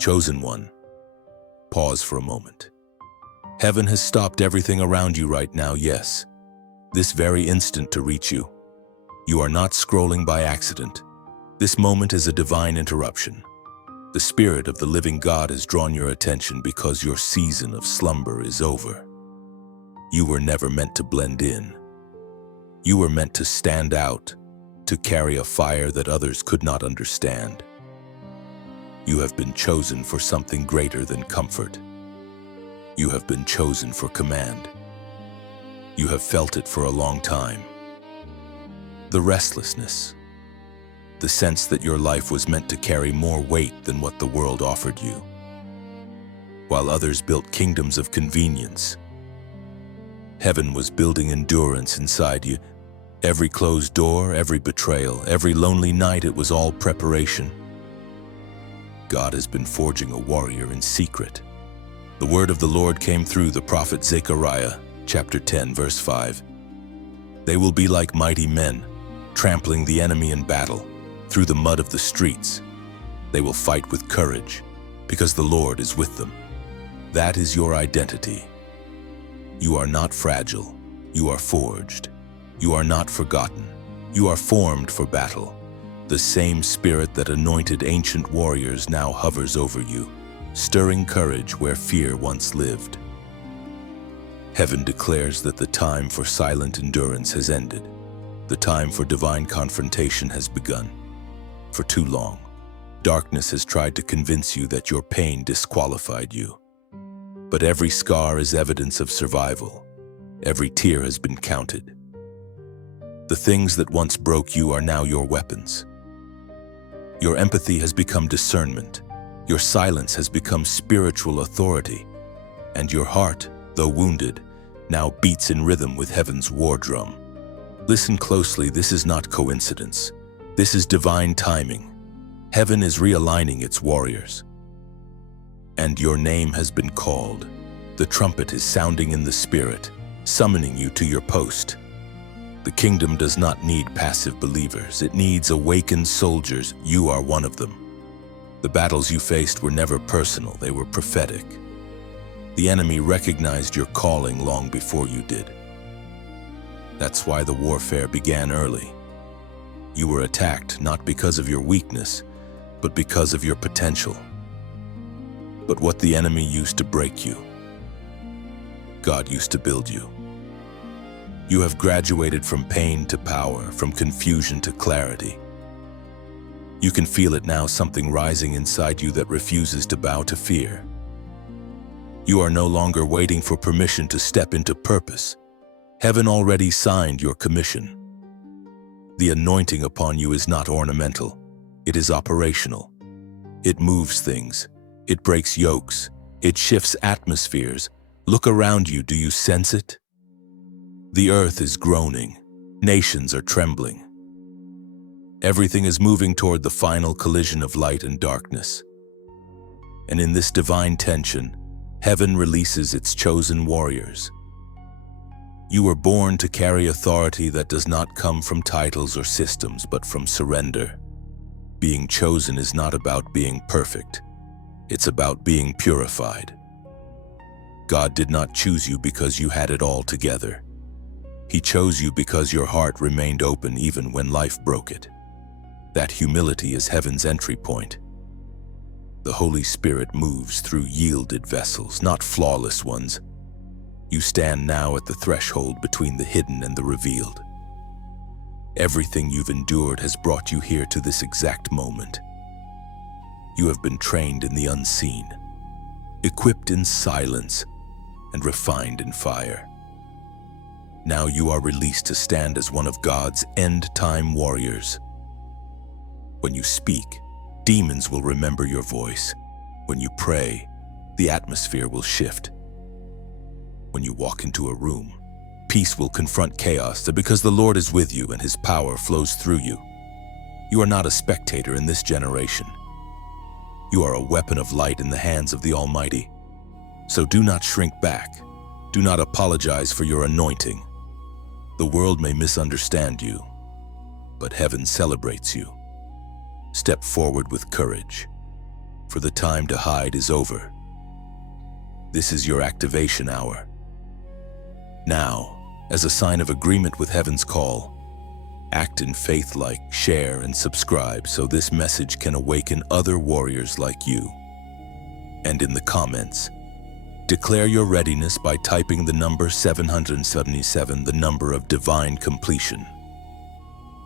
Chosen one, pause for a moment. Heaven has stopped everything around you right now, yes, this very instant to reach you. You are not scrolling by accident. This moment is a divine interruption. The Spirit of the living God has drawn your attention because your season of slumber is over. You were never meant to blend in. You were meant to stand out, to carry a fire that others could not understand. You have been chosen for something greater than comfort. You have been chosen for command. You have felt it for a long time. The restlessness, the sense that your life was meant to carry more weight than what the world offered you. While others built kingdoms of convenience, heaven was building endurance inside you. Every closed door, every betrayal, every lonely night, it was all preparation. God has been forging a warrior in secret. The word of the Lord came through the prophet Zechariah, chapter 10, verse 5. They will be like mighty men, trampling the enemy in battle, through the mud of the streets. They will fight with courage, because the Lord is with them. That is your identity. You are not fragile. You are forged. You are not forgotten. You are formed for battle. The same Spirit that anointed ancient warriors now hovers over you, stirring courage where fear once lived. Heaven declares that the time for silent endurance has ended. The time for divine confrontation has begun. For too long, darkness has tried to convince you that your pain disqualified you. But every scar is evidence of survival. Every tear has been counted. The things that once broke you are now your weapons. Your empathy has become discernment. Your silence has become spiritual authority. And your heart, though wounded, now beats in rhythm with heaven's war drum. Listen closely, this is not coincidence. This is divine timing. Heaven is realigning its warriors. And your name has been called. The trumpet is sounding in the Spirit, summoning you to your post. The kingdom does not need passive believers. It needs awakened soldiers. You are one of them. The battles you faced were never personal. They were prophetic. The enemy recognized your calling long before you did. That's why the warfare began early. You were attacked not because of your weakness, but because of your potential. But what the enemy used to break you, God used to build you. You have graduated from pain to power, from confusion to clarity. You can feel it now, something rising inside you that refuses to bow to fear. You are no longer waiting for permission to step into purpose. Heaven already signed your commission. The anointing upon you is not ornamental. It is operational. It moves things. It breaks yokes. It shifts atmospheres. Look around you. Do you sense it? The earth is groaning. Nations are trembling. Everything is moving toward the final collision of light and darkness. And in this divine tension, heaven releases its chosen warriors. You were born to carry authority that does not come from titles or systems, but from surrender. Being chosen is not about being perfect. It's about being purified. God did not choose you because you had it all together. He chose you because your heart remained open even when life broke it. That humility is heaven's entry point. The Holy Spirit moves through yielded vessels, not flawless ones. You stand now at the threshold between the hidden and the revealed. Everything you've endured has brought you here to this exact moment. You have been trained in the unseen, equipped in silence, and refined in fire. Now you are released to stand as one of God's end-time warriors. When you speak, demons will remember your voice. When you pray, the atmosphere will shift. When you walk into a room, peace will confront chaos, because the Lord is with you and His power flows through you. You are not a spectator in this generation. You are a weapon of light in the hands of the Almighty. So do not shrink back. Do not apologize for your anointing. The world may misunderstand you, but heaven celebrates you. Step forward with courage. for the time to hide is over. This is your activation hour. Now, as a sign of agreement with heaven's call, act in faith, like, share, and subscribe so this message can awaken other warriors like you. And in the comments, declare your readiness by typing the number 777, the number of divine completion.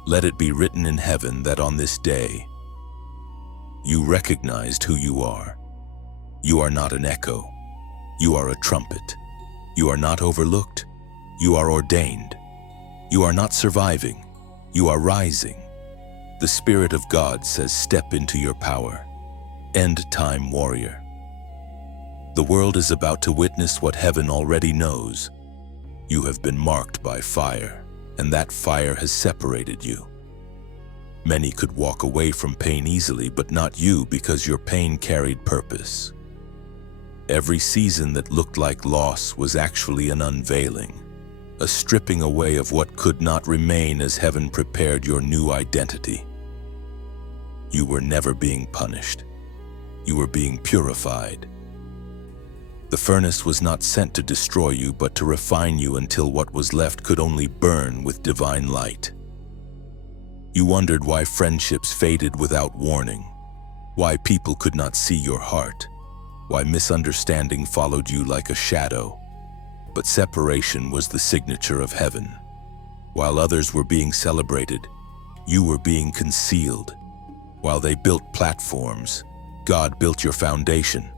Let it be written in heaven that on this day, you recognized who you are. You are not an echo. You are a trumpet. You are not overlooked. You are ordained. You are not surviving. You are rising. The Spirit of God says, step into your power. End time warrior. The world is about to witness what heaven already knows. You have been marked by fire, and that fire has separated you. Many could walk away from pain easily, but not you, because your pain carried purpose. Every season that looked like loss was actually an unveiling, a stripping away of what could not remain as heaven prepared your new identity. You were never being punished. You were being purified. The furnace was not sent to destroy you, but to refine you until what was left could only burn with divine light. You wondered why friendships faded without warning, why people could not see your heart, why misunderstanding followed you like a shadow. But separation was the signature of heaven. While others were being celebrated, you were being concealed. While they built platforms, God built your foundation.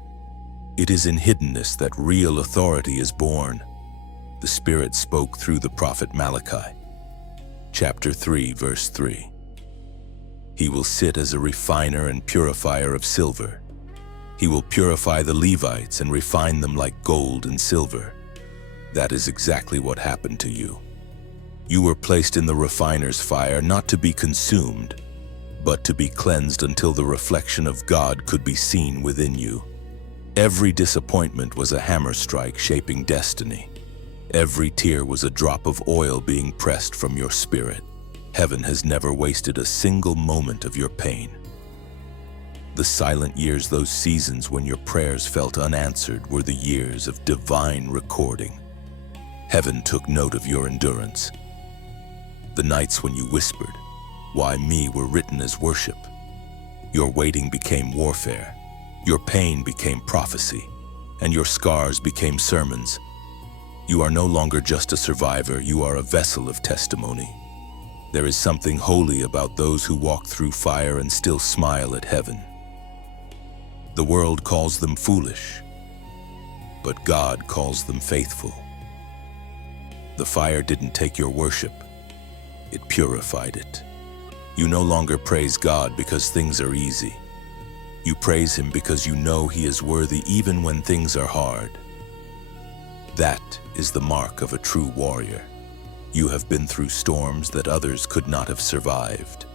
It is in hiddenness that real authority is born. The Spirit spoke through the prophet Malachi. Chapter 3, verse 3. He will sit as a refiner and purifier of silver. He will purify the Levites and refine them like gold and silver. That is exactly what happened to you. You were placed in the refiner's fire not to be consumed, but to be cleansed until the reflection of God could be seen within you. Every disappointment was a hammer strike shaping destiny. Every tear was a drop of oil being pressed from your spirit. Heaven has never wasted a single moment of your pain. The silent years, those seasons when your prayers felt unanswered, were the years of divine recording. Heaven took note of your endurance. The nights when you whispered, "Why me?" were written as worship. Your waiting became warfare. Your pain became prophecy, and your scars became sermons. You are no longer just a survivor, you are a vessel of testimony. There is something holy about those who walk through fire and still smile at heaven. The world calls them foolish, but God calls them faithful. The fire didn't take your worship, it purified it. You no longer praise God because things are easy. You praise Him because you know He is worthy even when things are hard. That is the mark of a true warrior. You have been through storms that others could not have survived.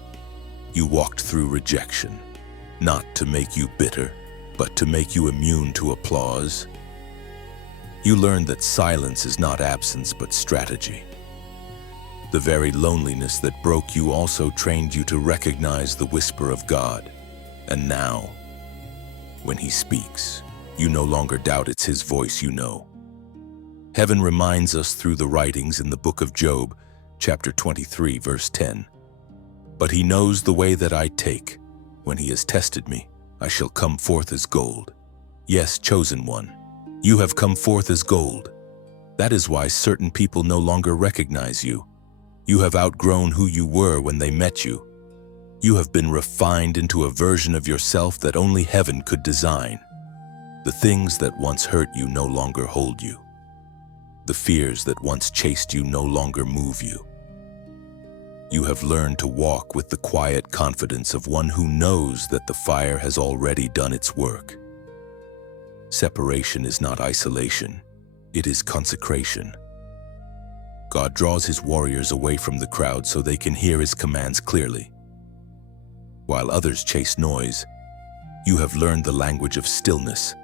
You walked through rejection, not to make you bitter, but to make you immune to applause. You learned that silence is not absence but strategy. The very loneliness that broke you also trained you to recognize the whisper of God. And now, when He speaks, you no longer doubt it's His voice you know. Heaven reminds us through the writings in the book of Job, chapter 23, verse 10. But He knows the way that I take. When He has tested me, I shall come forth as gold. Yes, chosen one, you have come forth as gold. That is why certain people no longer recognize you. You have outgrown who you were when they met you. You have been refined into a version of yourself that only heaven could design. The things that once hurt you no longer hold you. The fears that once chased you no longer move you. You have learned to walk with the quiet confidence of one who knows that the fire has already done its work. Separation is not isolation, it is consecration. God draws His warriors away from the crowd so they can hear His commands clearly. While others chase noise, you have learned the language of stillness.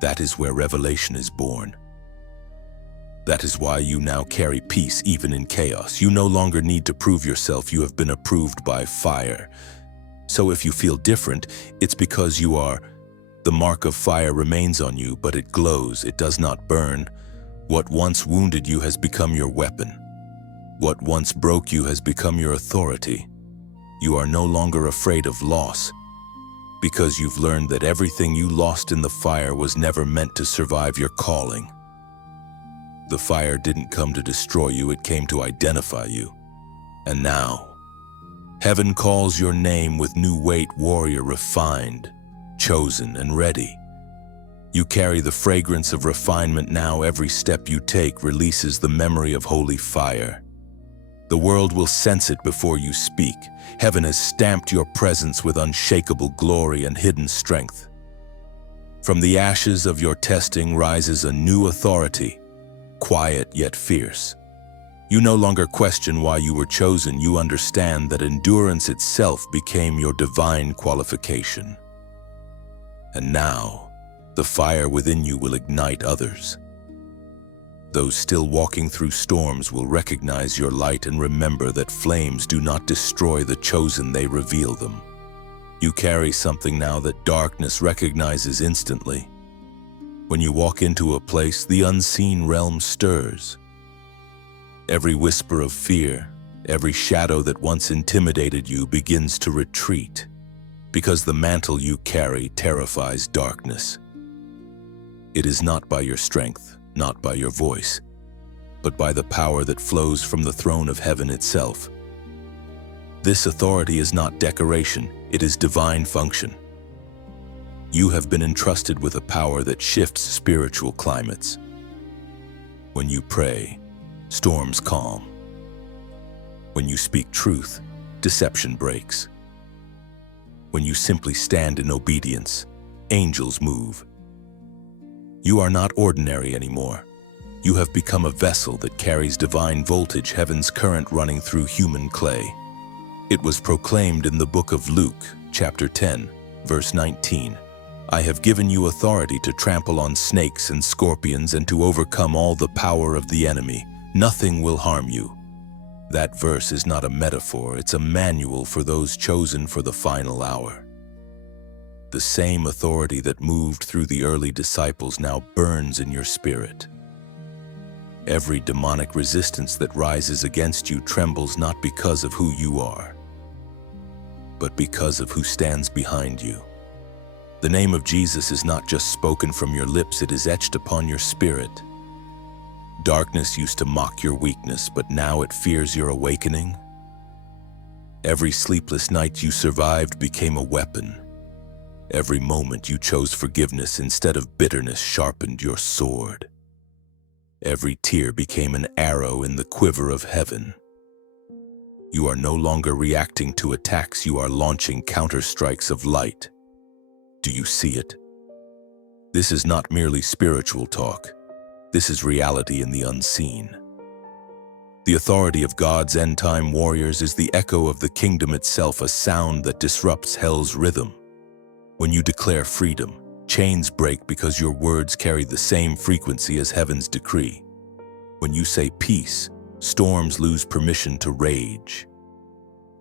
That is where revelation is born. That is why you now carry peace even in chaos. You no longer need to prove yourself. You have been approved by fire. So if you feel different, it's because you are. The mark of fire remains on you, but it glows, it does not burn. What once wounded you has become your weapon. What once broke you has become your authority. You are no longer afraid of loss, because you've learned that everything you lost in the fire was never meant to survive your calling. The fire didn't come to destroy you, it came to identify you. And now, heaven calls your name with new weight, warrior, refined, chosen, and ready. You carry the fragrance of refinement now. Every step you take releases the memory of holy fire. The world will sense it before you speak. Heaven has stamped your presence with unshakable glory and hidden strength. From the ashes of your testing rises a new authority, quiet yet fierce. You no longer question why you were chosen. You understand that endurance itself became your divine qualification. And now, the fire within you will ignite others. Those still walking through storms will recognize your light and remember that flames do not destroy the chosen, they reveal them. You carry something now that darkness recognizes instantly. When you walk into a place, the unseen realm stirs. Every whisper of fear, every shadow that once intimidated you begins to retreat, because the mantle you carry terrifies darkness. It is not by your strength, not by your voice, but by the power that flows from the throne of heaven itself. This authority is not decoration, it is divine function. You have been entrusted with a power that shifts spiritual climates. When you pray, storms calm. When you speak truth, deception breaks. When you simply stand in obedience, angels move. You are not ordinary anymore. You have become a vessel that carries divine voltage, heaven's current running through human clay. It was proclaimed in the book of Luke, chapter 10, verse 19. I have given you authority to trample on snakes and scorpions and to overcome all the power of the enemy. Nothing will harm you. That verse is not a metaphor, it's a manual for those chosen for the final hour. The same authority that moved through the early disciples now burns in your spirit. Every demonic resistance that rises against you trembles not because of who you are, but because of who stands behind you. The name of Jesus is not just spoken from your lips, it is etched upon your spirit. Darkness used to mock your weakness, but now it fears your awakening. Every sleepless night you survived became a weapon. Every moment you chose forgiveness instead of bitterness sharpened your sword. Every tear became an arrow in the quiver of heaven. You are no longer reacting to attacks, you are launching counterstrikes of light. Do you see it? This is not merely spiritual talk. This is reality in the unseen. The authority of God's end-time warriors is the echo of the kingdom itself, a sound that disrupts hell's rhythm. When you declare freedom, chains break because your words carry the same frequency as heaven's decree. When you say peace, storms lose permission to rage.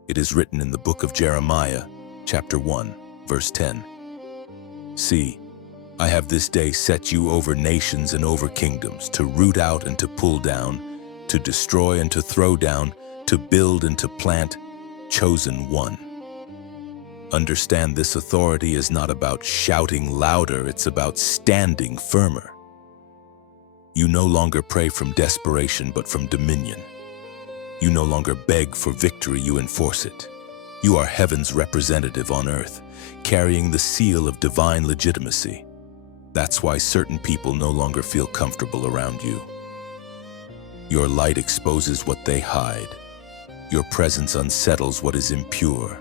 It is written in the book of Jeremiah, chapter 1, verse 10. See, I have this day set you over nations and over kingdoms, to root out and to pull down, to destroy and to throw down, to build and to plant, chosen one. Understand, this authority is not about shouting louder, it's about standing firmer. You no longer pray from desperation, but from dominion. You no longer beg for victory, you enforce it. You are heaven's representative on earth, carrying the seal of divine legitimacy. That's why certain people no longer feel comfortable around you. Your light exposes what they hide. Your presence unsettles what is impure.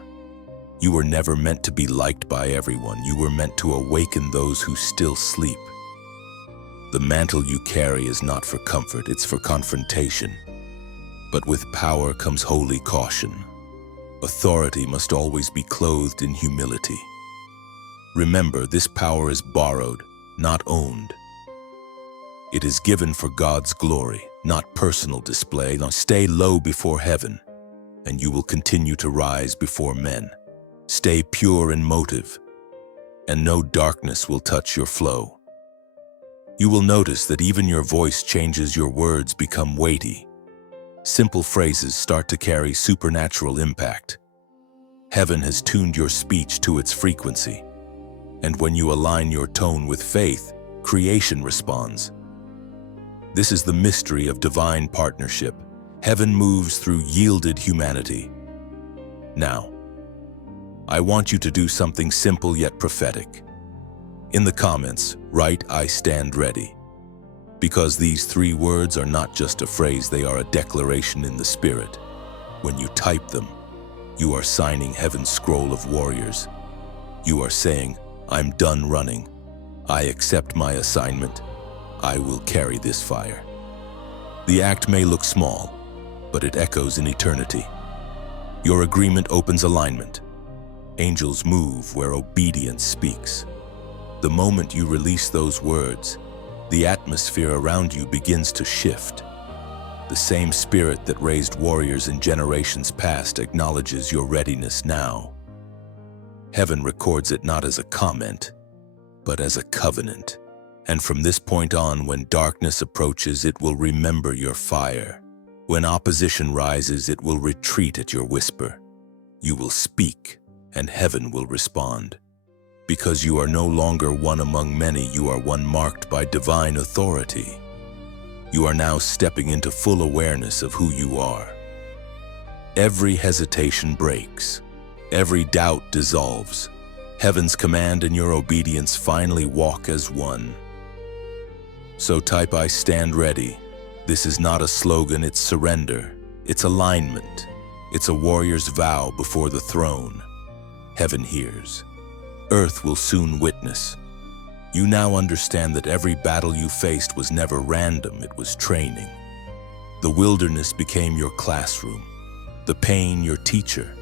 You were never meant to be liked by everyone. You were meant to awaken those who still sleep. The mantle you carry is not for comfort, it's for confrontation. But with power comes holy caution. Authority must always be clothed in humility. Remember, this power is borrowed, not owned. It is given for God's glory, not personal display. Now stay low before heaven, and you will continue to rise before men. Stay pure in motive, and no darkness will touch your flow. You will notice that even your voice changes, your words become weighty. Simple phrases start to carry supernatural impact. Heaven has tuned your speech to its frequency, and when you align your tone with faith, creation responds. This is the mystery of divine partnership. Heaven moves through yielded humanity. Now, I want you to do something simple yet prophetic. In the comments, write "I stand ready." Because these 3 words are not just a phrase, they are a declaration in the spirit. When you type them, you are signing heaven's scroll of warriors. You are saying, "I'm done running. I accept my assignment. I will carry this fire." The act may look small, but it echoes in eternity. Your agreement opens alignment. Angels move where obedience speaks. The moment you release those words, the atmosphere around you begins to shift. The same spirit that raised warriors in generations past acknowledges your readiness now. Heaven records it not as a comment, but as a covenant. And from this point on, when darkness approaches, it will remember your fire. When opposition rises, it will retreat at your whisper. You will speak, and heaven will respond. Because you are no longer one among many, you are one marked by divine authority. You are now stepping into full awareness of who you are. Every hesitation breaks. Every doubt dissolves. Heaven's command and your obedience finally walk as one. So type "I stand ready." This is not a slogan, it's surrender. It's alignment. It's a warrior's vow before the throne. Heaven hears. Earth will soon witness. You now understand that every battle you faced was never random, it was training. The wilderness became your classroom, the pain your teacher,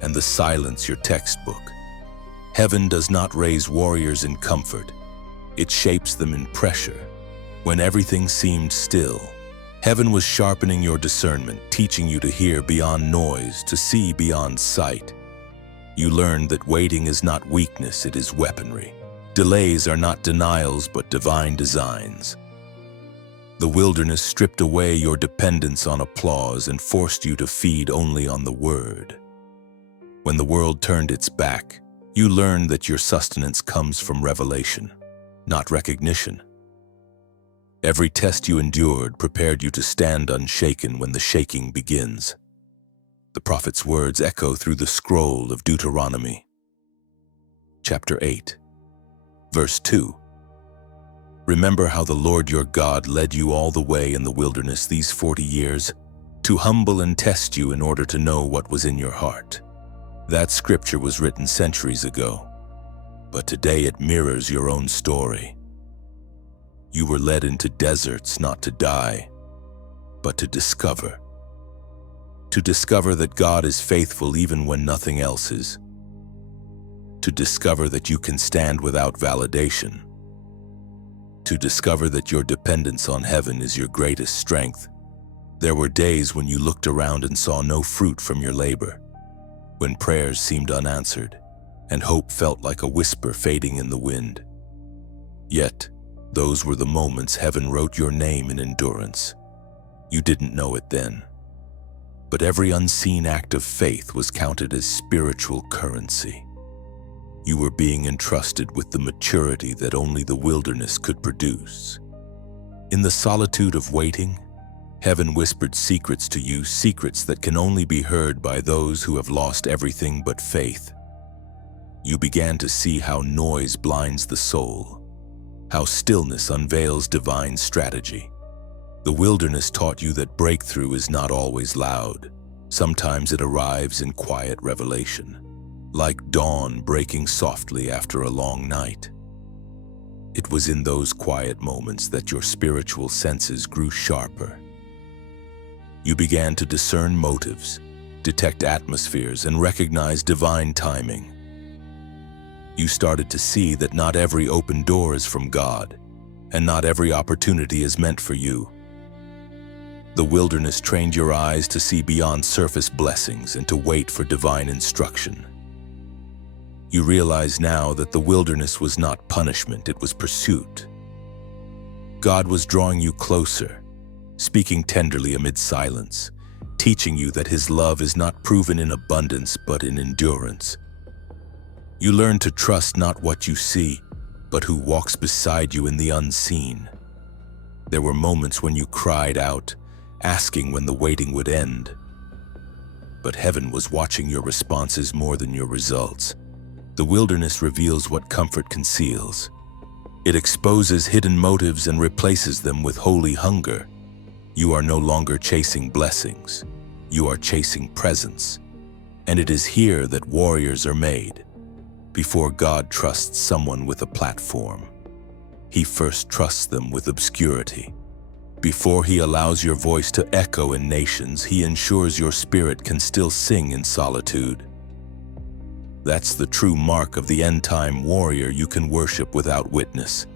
and the silence your textbook. Heaven does not raise warriors in comfort. It shapes them in pressure. When everything seemed still, heaven was sharpening your discernment, teaching you to hear beyond noise, to see beyond sight. You learned that waiting is not weakness, it is weaponry. Delays are not denials, but divine designs. The wilderness stripped away your dependence on applause and forced you to feed only on the word. When the world turned its back, you learned that your sustenance comes from revelation, not recognition. Every test you endured prepared you to stand unshaken when the shaking begins. The prophet's words echo through the scroll of Deuteronomy. Chapter 8, verse 2. Remember how the Lord your God led you all the way in the wilderness these 40 years, to humble and test you in order to know what was in your heart. That scripture was written centuries ago, but today it mirrors your own story. You were led into deserts not to die, but to discover. To discover that God is faithful even when nothing else is. To discover that you can stand without validation. To discover that your dependence on heaven is your greatest strength. There were days when you looked around and saw no fruit from your labor, when prayers seemed unanswered, and hope felt like a whisper fading in the wind. Yet, those were the moments heaven wrote your name in endurance. You didn't know it then, but every unseen act of faith was counted as spiritual currency. You were being entrusted with the maturity that only the wilderness could produce. In the solitude of waiting, heaven whispered secrets to you, secrets that can only be heard by those who have lost everything but faith. You began to see how noise blinds the soul, how stillness unveils divine strategy. The wilderness taught you that breakthrough is not always loud. Sometimes it arrives in quiet revelation, like dawn breaking softly after a long night. It was in those quiet moments that your spiritual senses grew sharper. You began to discern motives, detect atmospheres, and recognize divine timing. You started to see that not every open door is from God, and not every opportunity is meant for you. The wilderness trained your eyes to see beyond surface blessings and to wait for divine instruction. You realize now that the wilderness was not punishment, it was pursuit. God was drawing you closer, speaking tenderly amid silence, teaching you that His love is not proven in abundance but in endurance. You learn to trust not what you see, but who walks beside you in the unseen. There were moments when you cried out, asking when the waiting would end. But heaven was watching your responses more than your results. The wilderness reveals what comfort conceals. It exposes hidden motives and replaces them with holy hunger. You are no longer chasing blessings. You are chasing presence. And it is here that warriors are made. Before God trusts someone with a platform, He first trusts them with obscurity. Before He allows your voice to echo in nations, He ensures your spirit can still sing in solitude. That's the true mark of the end-time warrior. You can worship without witness.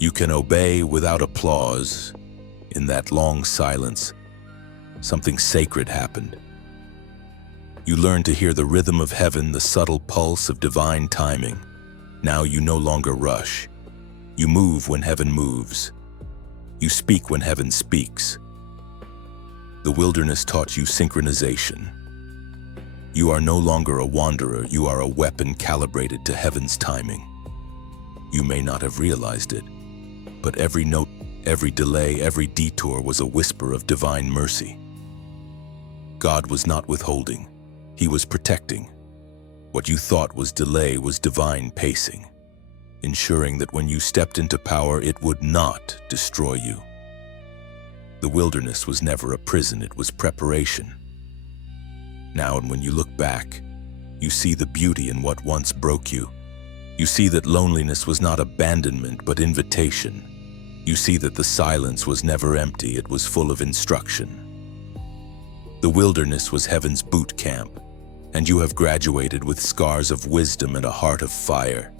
You can obey without applause. In that long silence, something sacred happened. You learn to hear the rhythm of heaven, the subtle pulse of divine timing. Now you no longer rush. You move when heaven moves. You speak when heaven speaks. The wilderness taught you synchronization. You are no longer a wanderer, you are a weapon calibrated to heaven's timing. You may not have realized it, but every note, every delay, every detour was a whisper of divine mercy. God was not withholding, He was protecting. What you thought was delay was divine pacing, ensuring that when you stepped into power, it would not destroy you. The wilderness was never a prison, it was preparation. Now, and when you look back, you see the beauty in what once broke you. You see that loneliness was not abandonment, but invitation. You see that the silence was never empty, it was full of instruction. The wilderness was heaven's boot camp, and you have graduated with scars of wisdom and a heart of fire.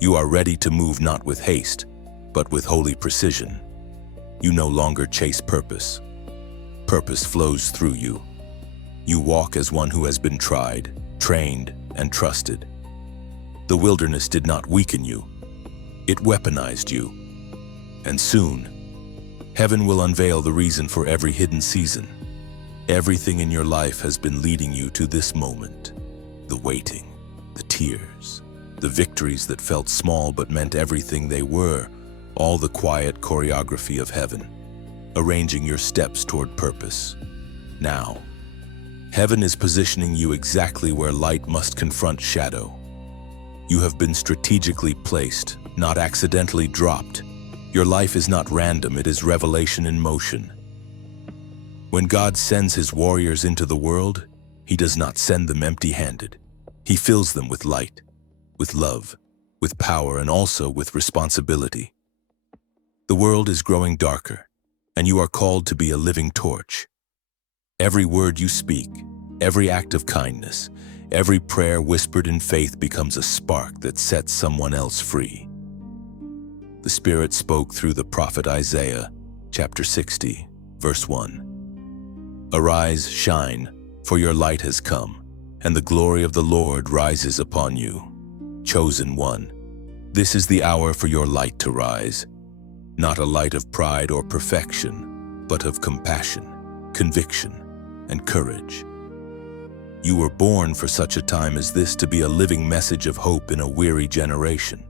You are ready to move not with haste, but with holy precision. You no longer chase purpose. Purpose flows through you. You walk as one who has been tried, trained, and trusted. The wilderness did not weaken you. It weaponized you. And soon, heaven will unveil the reason for every hidden season. Everything in your life has been leading you to this moment. The waiting, the tears, the victories that felt small but meant everything they were, all the quiet choreography of heaven, arranging your steps toward purpose. Now, heaven is positioning you exactly where light must confront shadow. You have been strategically placed, not accidentally dropped. Your life is not random, it is revelation in motion. When God sends His warriors into the world, He does not send them empty-handed. He fills them with light, with love, with power, and also with responsibility. The world is growing darker, and you are called to be a living torch. Every word you speak, every act of kindness, every prayer whispered in faith becomes a spark that sets someone else free. The Spirit spoke through the prophet Isaiah, chapter 60, verse 1. Arise, shine, for your light has come, and the glory of the Lord rises upon you. Chosen one, this is the hour for your light to rise, not a light of pride or perfection, but of compassion, conviction, and courage. You were born for such a time as this, to be a living message of hope in a weary generation.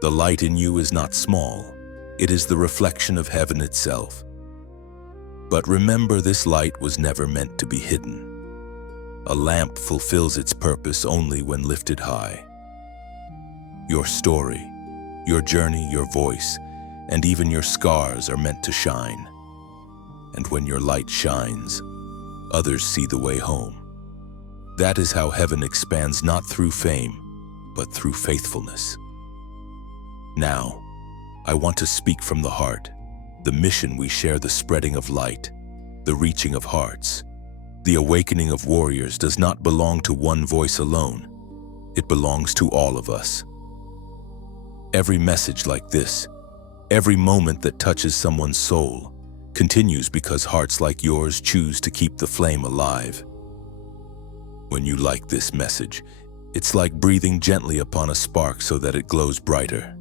The light in you is not small, it is the reflection of heaven itself. But remember, this light was never meant to be hidden. A lamp fulfills its purpose only when lifted high. Your story, your journey, your voice, and even your scars are meant to shine. And when your light shines, others see the way home. That is how heaven expands, not through fame, but through faithfulness. Now, I want to speak from the heart, the mission we share, the spreading of light, the reaching of hearts. The awakening of warriors does not belong to one voice alone. It belongs to all of us. Every message like this, every moment that touches someone's soul, continues because hearts like yours choose to keep the flame alive. When you like this message, it's like breathing gently upon a spark so that it glows brighter.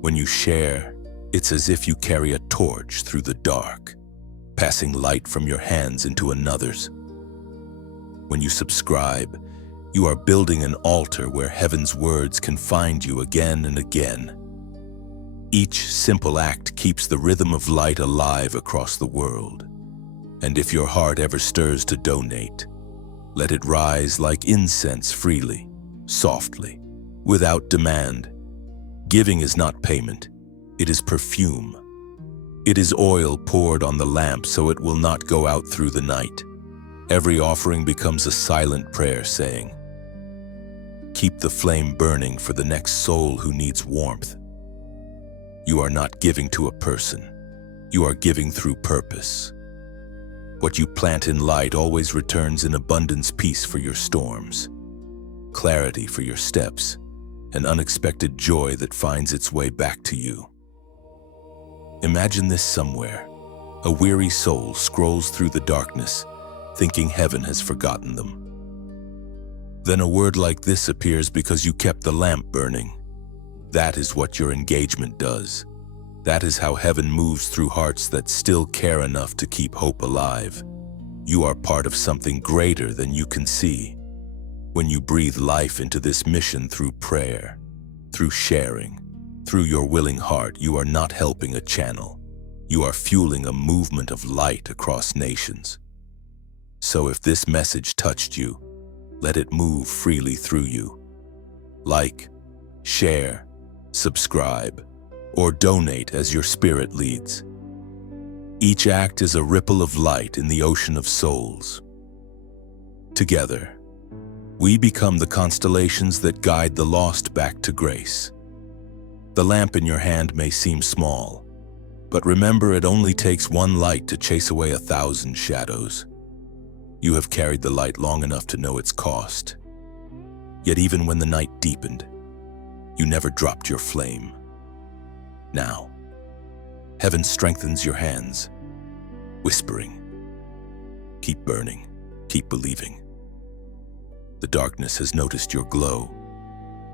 When you share, it's as if you carry a torch through the dark, passing light from your hands into another's. When you subscribe, you are building an altar where heaven's words can find you again and again. Each simple act keeps the rhythm of light alive across the world. And if your heart ever stirs to donate, let it rise like incense freely, softly, without demand. Giving is not payment, it is perfume. It is oil poured on the lamp so it will not go out through the night. Every offering becomes a silent prayer saying, "Keep the flame burning for the next soul who needs warmth." You are not giving to a person, you are giving through purpose. What you plant in light always returns in abundance, peace for your storms, clarity for your steps, and unexpected joy that finds its way back to you. Imagine this somewhere. A weary soul scrolls through the darkness, thinking heaven has forgotten them. Then a word like this appears because you kept the lamp burning. That is what your engagement does. That is how heaven moves through hearts that still care enough to keep hope alive. You are part of something greater than you can see. When you breathe life into this mission through prayer, through sharing, through your willing heart, you are not helping a channel. You are fueling a movement of light across nations. So if this message touched you, let it move freely through you. Like, share, subscribe, or donate as your spirit leads. Each act is a ripple of light in the ocean of souls. Together, we become the constellations that guide the lost back to grace. The lamp in your hand may seem small, but remember, it only takes one light to chase away 1,000 shadows. You have carried the light long enough to know its cost. Yet even when the night deepened, you never dropped your flame. Now, heaven strengthens your hands, whispering, "Keep burning, keep believing." The darkness has noticed your glow,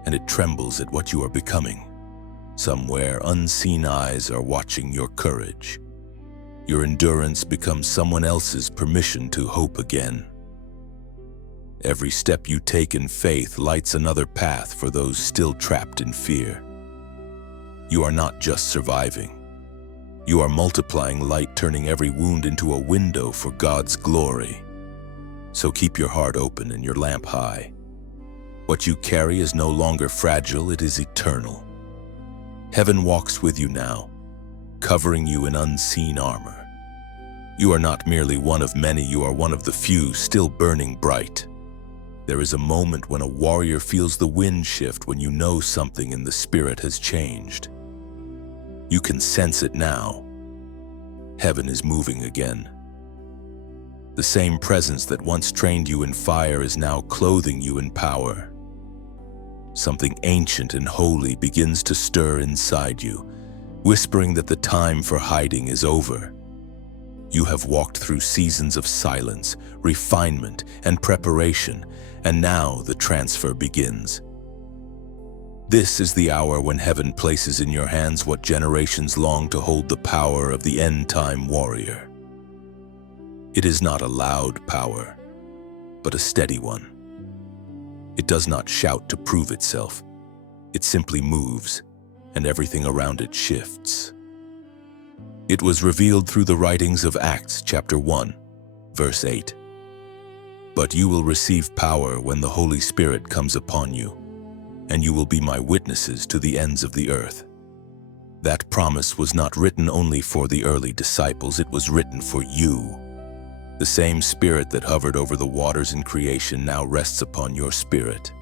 and it trembles at what you are becoming. Somewhere unseen eyes are watching your courage. Your endurance becomes someone else's permission to hope again. Every step you take in faith lights another path for those still trapped in fear. You are not just surviving. You are multiplying light, turning every wound into a window for God's glory. So keep your heart open and your lamp high. What you carry is no longer fragile, it is eternal. Heaven walks with you now, covering you in unseen armor. You are not merely one of many, you are one of the few still burning bright. There is a moment when a warrior feels the wind shift, when you know something in the spirit has changed. You can sense it now. Heaven is moving again. The same presence that once trained you in fire is now clothing you in power. Something ancient and holy begins to stir inside you, whispering that the time for hiding is over. You have walked through seasons of silence, refinement, and preparation, and now the transfer begins. This is the hour when heaven places in your hands what generations long to hold, the power of the end-time warrior. It is not a loud power, but a steady one. It does not shout to prove itself. It simply moves, and everything around it shifts. It was revealed through the writings of Acts chapter 1, verse 8. But you will receive power when the Holy Spirit comes upon you, and you will be my witnesses to the ends of the earth. That promise was not written only for the early disciples, it was written for you. The same Spirit that hovered over the waters in creation now rests upon your spirit.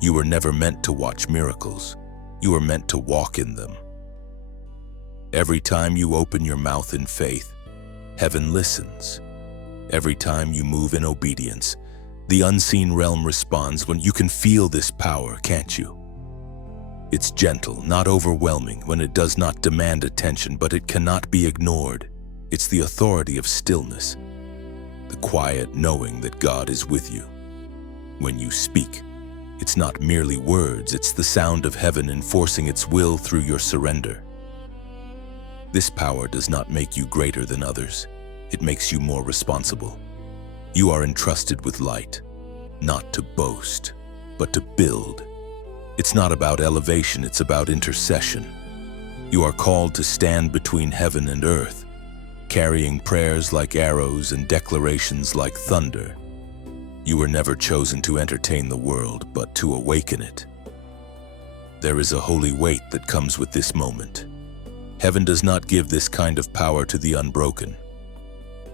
You were never meant to watch miracles, you were meant to walk in them. Every time you open your mouth in faith, heaven listens. Every time you move in obedience, the unseen realm responds. When you can feel this power, can't you? It's gentle, not overwhelming, when it does not demand attention, but it cannot be ignored. It's the authority of stillness, the quiet knowing that God is with you. When you speak, it's not merely words, it's the sound of heaven enforcing its will through your surrender. This power does not make you greater than others. It makes you more responsible. You are entrusted with light, not to boast, but to build. It's not about elevation, it's about intercession. You are called to stand between heaven and earth, carrying prayers like arrows and declarations like thunder. You were never chosen to entertain the world, but to awaken it. There is a holy weight that comes with this moment. Heaven does not give this kind of power to the unbroken.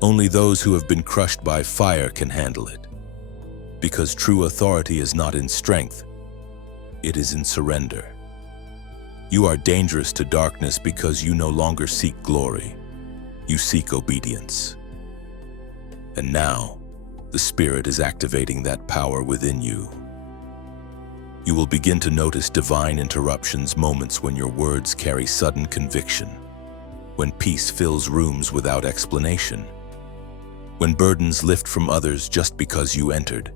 Only those who have been crushed by fire can handle it. Because true authority is not in strength, it is in surrender. You are dangerous to darkness because you no longer seek glory. You seek obedience. And now, the Spirit is activating that power within you. You will begin to notice divine interruptions, moments when your words carry sudden conviction, when peace fills rooms without explanation, when burdens lift from others just because you entered.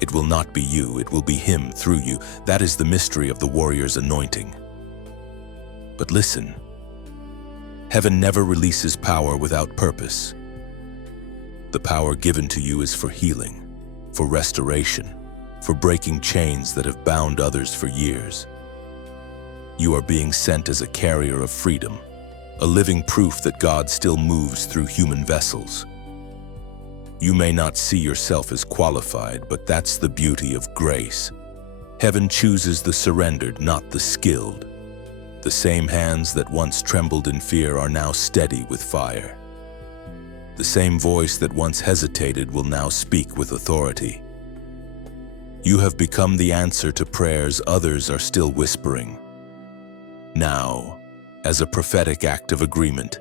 It will not be you, it will be Him through you. That is the mystery of the warrior's anointing. But listen, heaven never releases power without purpose. The power given to you is for healing, for restoration, for breaking chains that have bound others for years. You are being sent as a carrier of freedom, a living proof that God still moves through human vessels. You may not see yourself as qualified, but that's the beauty of grace. Heaven chooses the surrendered, not the skilled. The same hands that once trembled in fear are now steady with fire. The same voice that once hesitated will now speak with authority. You have become the answer to prayers others are still whispering. Now, as a prophetic act of agreement,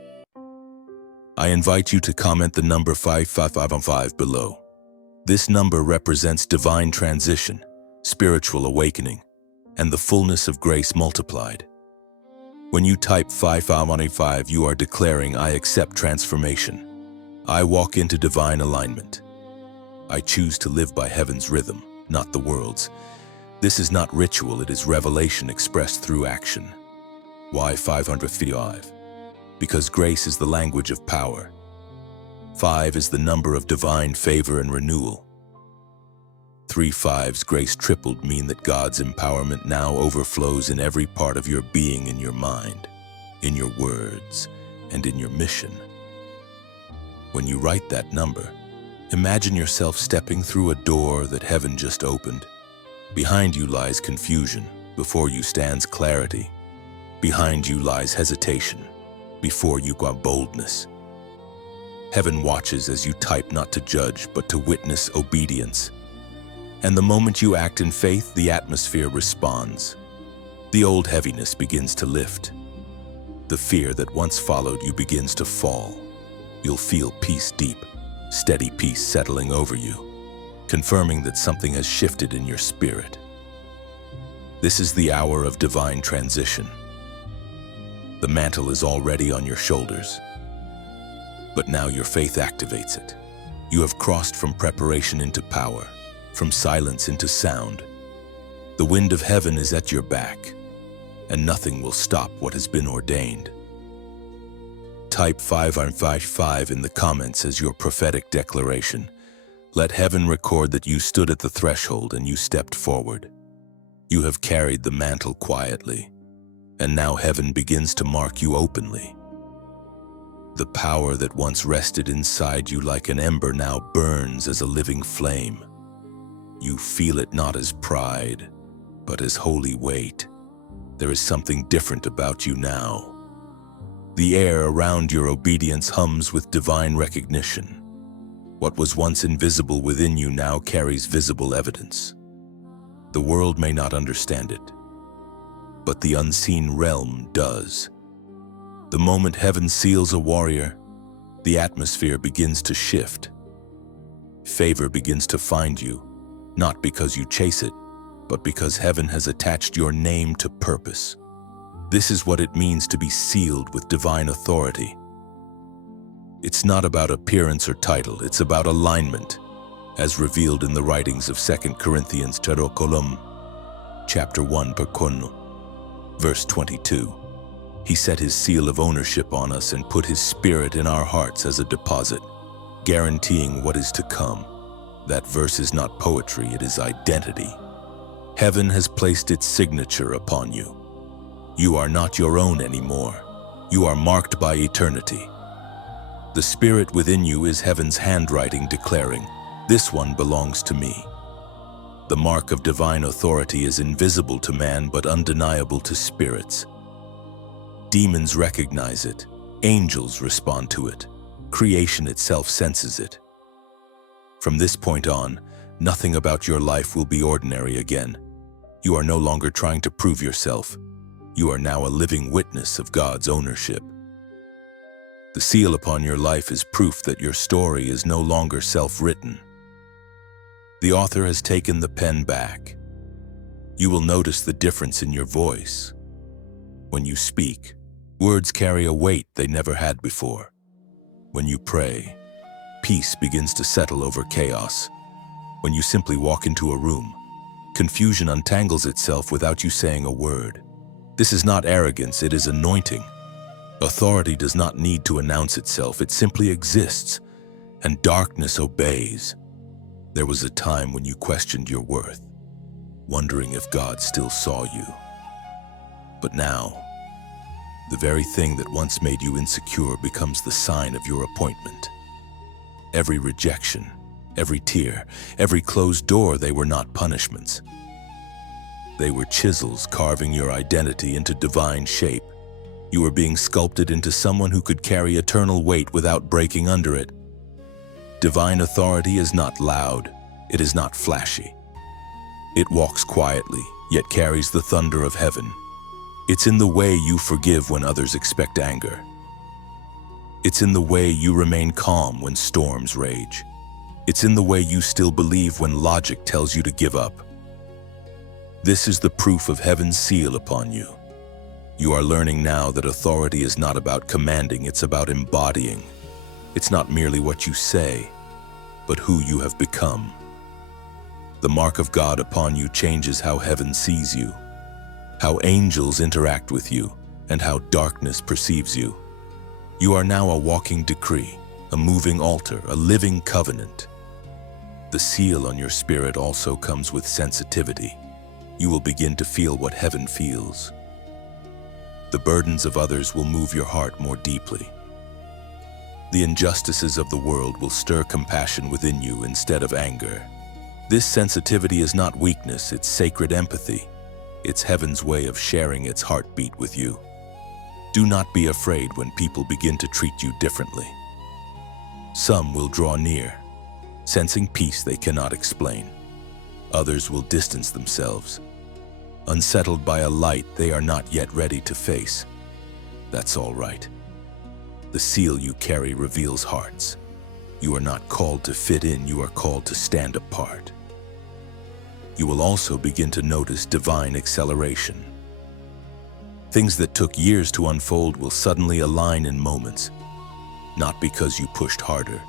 I invite you to comment the number 555 below. This number represents divine transition, spiritual awakening, and the fullness of grace multiplied. When you type 555, you are declaring, I accept transformation. I walk into divine alignment. I choose to live by heaven's rhythm, not the world's. This is not ritual, it is revelation expressed through action. Why 555? Because grace is the language of power. 5 is the number of divine favor and renewal. 3 5's grace tripled mean that God's empowerment now overflows in every part of your being, in your mind, in your words, and in your mission. When you write that number, imagine yourself stepping through a door that heaven just opened. Behind you lies confusion, before you stands clarity. Behind you lies hesitation, before you got boldness. Heaven watches as you type, not to judge, but to witness obedience. And the moment you act in faith, the atmosphere responds. The old heaviness begins to lift. The fear that once followed you begins to fall. You'll feel peace deep, steady peace settling over you, confirming that something has shifted in your spirit. This is the hour of divine transition. The mantle is already on your shoulders, but now your faith activates it. You have crossed from preparation into power, from silence into sound. The wind of heaven is at your back, and nothing will stop what has been ordained. Type 555 in the comments as your prophetic declaration. Let heaven record that you stood at the threshold and you stepped forward. You have carried the mantle quietly, and now heaven begins to mark you openly. The power that once rested inside you like an ember now burns as a living flame. You feel it not as pride, but as holy weight. There is something different about you now. The air around your obedience hums with divine recognition. What was once invisible within you now carries visible evidence. The world may not understand it, but the unseen realm does. The moment heaven seals a warrior, the atmosphere begins to shift. Favor begins to find you, not because you chase it, but because heaven has attached your name to purpose. This is what it means to be sealed with divine authority. It's not about appearance or title, it's about alignment. as revealed in the writings of 2 Corinthians chapter 1 verse 22. He set his seal of ownership on us and put his spirit in our hearts as a deposit, guaranteeing what is to come. That verse is not poetry, it is identity. Heaven has placed its signature upon you. You are not your own anymore. You are marked by eternity. The spirit within you is heaven's handwriting declaring, "This one belongs to me." The mark of divine authority is invisible to man but undeniable to spirits. Demons recognize it. Angels respond to it. Creation itself senses it. From this point on, nothing about your life will be ordinary again. You are no longer trying to prove yourself. You are now a living witness of God's ownership. The seal upon your life is proof that your story is no longer self-written. The author has taken the pen back. You will notice the difference in your voice. When you speak, words carry a weight they never had before. When you pray, peace begins to settle over chaos. When you simply walk into a room, confusion untangles itself without you saying a word. This is not arrogance, it is anointing. Authority does not need to announce itself, it simply exists, and darkness obeys. There was a time when you questioned your worth, wondering if God still saw you. But now, the very thing that once made you insecure becomes the sign of your appointment. Every rejection, every tear, every closed door, they were not punishments. They were chisels carving your identity into divine shape. You were being sculpted into someone who could carry eternal weight without breaking under it. Divine authority is not loud, it is not flashy. It walks quietly, yet carries the thunder of heaven. It's in the way you forgive when others expect anger. It's in the way you remain calm when storms rage. It's in the way you still believe when logic tells you to give up. This is the proof of heaven's seal upon you. You are learning now that authority is not about commanding, it's about embodying. It's not merely what you say, but who you have become. The mark of God upon you changes how heaven sees you, how angels interact with you, and how darkness perceives you. You are now a walking decree, a moving altar, a living covenant. The seal on your spirit also comes with sensitivity. You will begin to feel what heaven feels. The burdens of others will move your heart more deeply. The injustices of the world will stir compassion within you instead of anger. This sensitivity is not weakness, it's sacred empathy. It's heaven's way of sharing its heartbeat with you. Do not be afraid when people begin to treat you differently. Some will draw near, sensing peace they cannot explain. Others will distance themselves, unsettled by a light they are not yet ready to face. That's all right. The seal you carry reveals hearts. You are not called to fit in, you are called to stand apart. You will also begin to notice divine acceleration. Things that took years to unfold will suddenly align in moments, not because you pushed harder,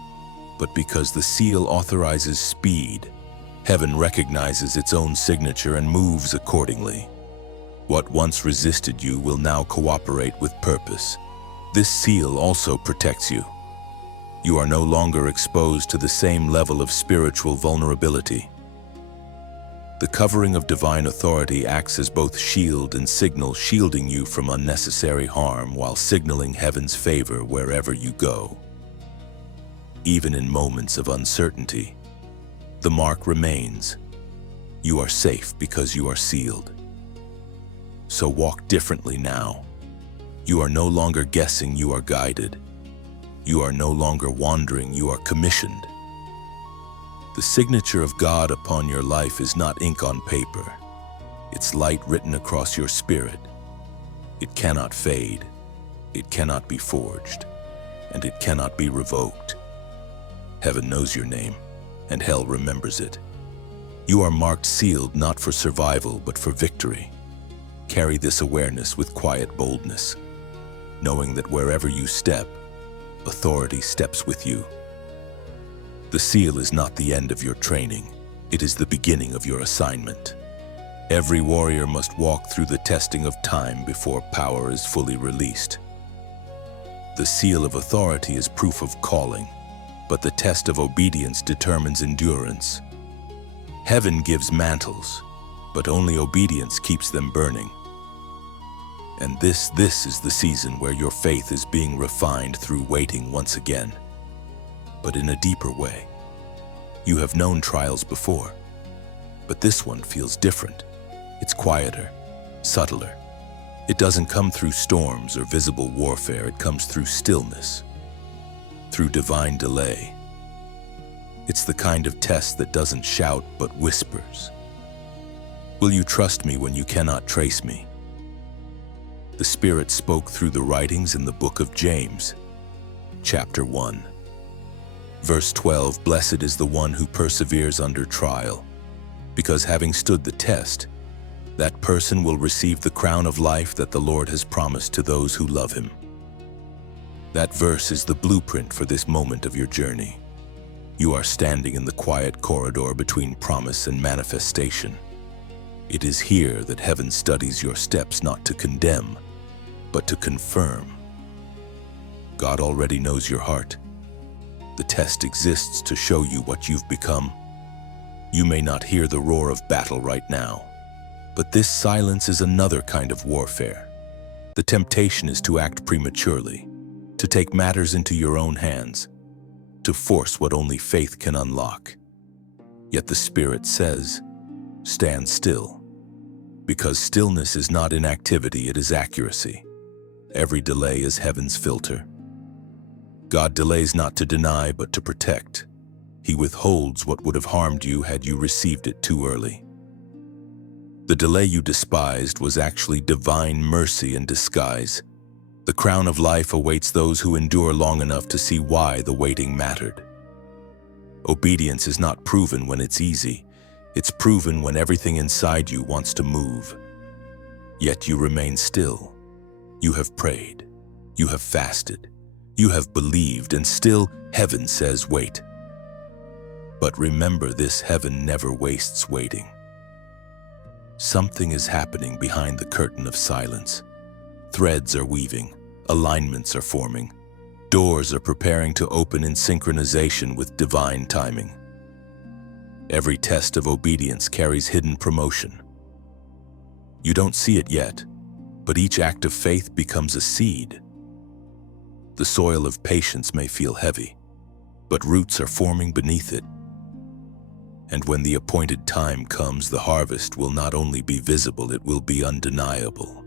but because the seal authorizes speed. Heaven recognizes its own signature and moves accordingly. What once resisted you will now cooperate with purpose. This seal also protects you. You are no longer exposed to the same level of spiritual vulnerability. The covering of divine authority acts as both shield and signal, shielding you from unnecessary harm while signaling heaven's favor wherever you go. Even in moments of uncertainty, the mark remains. You are safe because you are sealed. So walk differently now. You are no longer guessing, you are guided. You are no longer wandering, you are commissioned. The signature of God upon your life is not ink on paper. It's light written across your spirit. It cannot fade, it cannot be forged, and it cannot be revoked. Heaven knows your name, and hell remembers it. You are marked sealed not for survival, but for victory. Carry this awareness with quiet boldness, knowing that wherever you step, authority steps with you. The The seal is not the end of your training. It is the beginning of your assignment. Every warrior must walk through the testing of time before power is fully released. The seal of authority is proof of calling, but the test of obedience determines endurance. Heaven gives mantles, but only obedience keeps them burning. And this is the season where your faith is being refined through waiting once again, but in a deeper way. You have known trials before, but this one feels different. It's quieter, subtler. It doesn't come through storms or visible warfare. It comes through stillness, through divine delay. It's the kind of test that doesn't shout but whispers. Will you trust me when you cannot trace me? The Spirit spoke through the writings in the book of James, chapter 1. Verse 12, "Blessed is the one who perseveres under trial, because having stood the test, that person will receive the crown of life that the Lord has promised to those who love him." That verse is the blueprint for this moment of your journey. You are standing in the quiet corridor between promise and manifestation. It is here that heaven studies your steps not to condemn, but to confirm. God already knows your heart. The test exists to show you what you've become. You may not hear the roar of battle right now, but this silence is another kind of warfare. The temptation is to act prematurely, to take matters into your own hands, to force what only faith can unlock. Yet the Spirit says, stand still, because stillness is not inactivity, it is accuracy. Every delay is heaven's filter. God delays not to deny, but to protect. He withholds what would have harmed you had you received it too early. The delay you despised was actually divine mercy in disguise. The crown of life awaits those who endure long enough to see why the waiting mattered. Obedience is not proven when it's easy. It's proven when everything inside you wants to move. Yet you remain still. You have prayed. You have fasted. You have believed, and still heaven says wait. But remember this, heaven never wastes waiting. Something is happening behind the curtain of silence. Threads are weaving, alignments are forming, doors are preparing to open in synchronization with divine timing. Every test of obedience carries hidden promotion. You don't see it yet, but each act of faith becomes a seed. The soil of patience may feel heavy, but roots are forming beneath it. And when the appointed time comes, the harvest will not only be visible, it will be undeniable.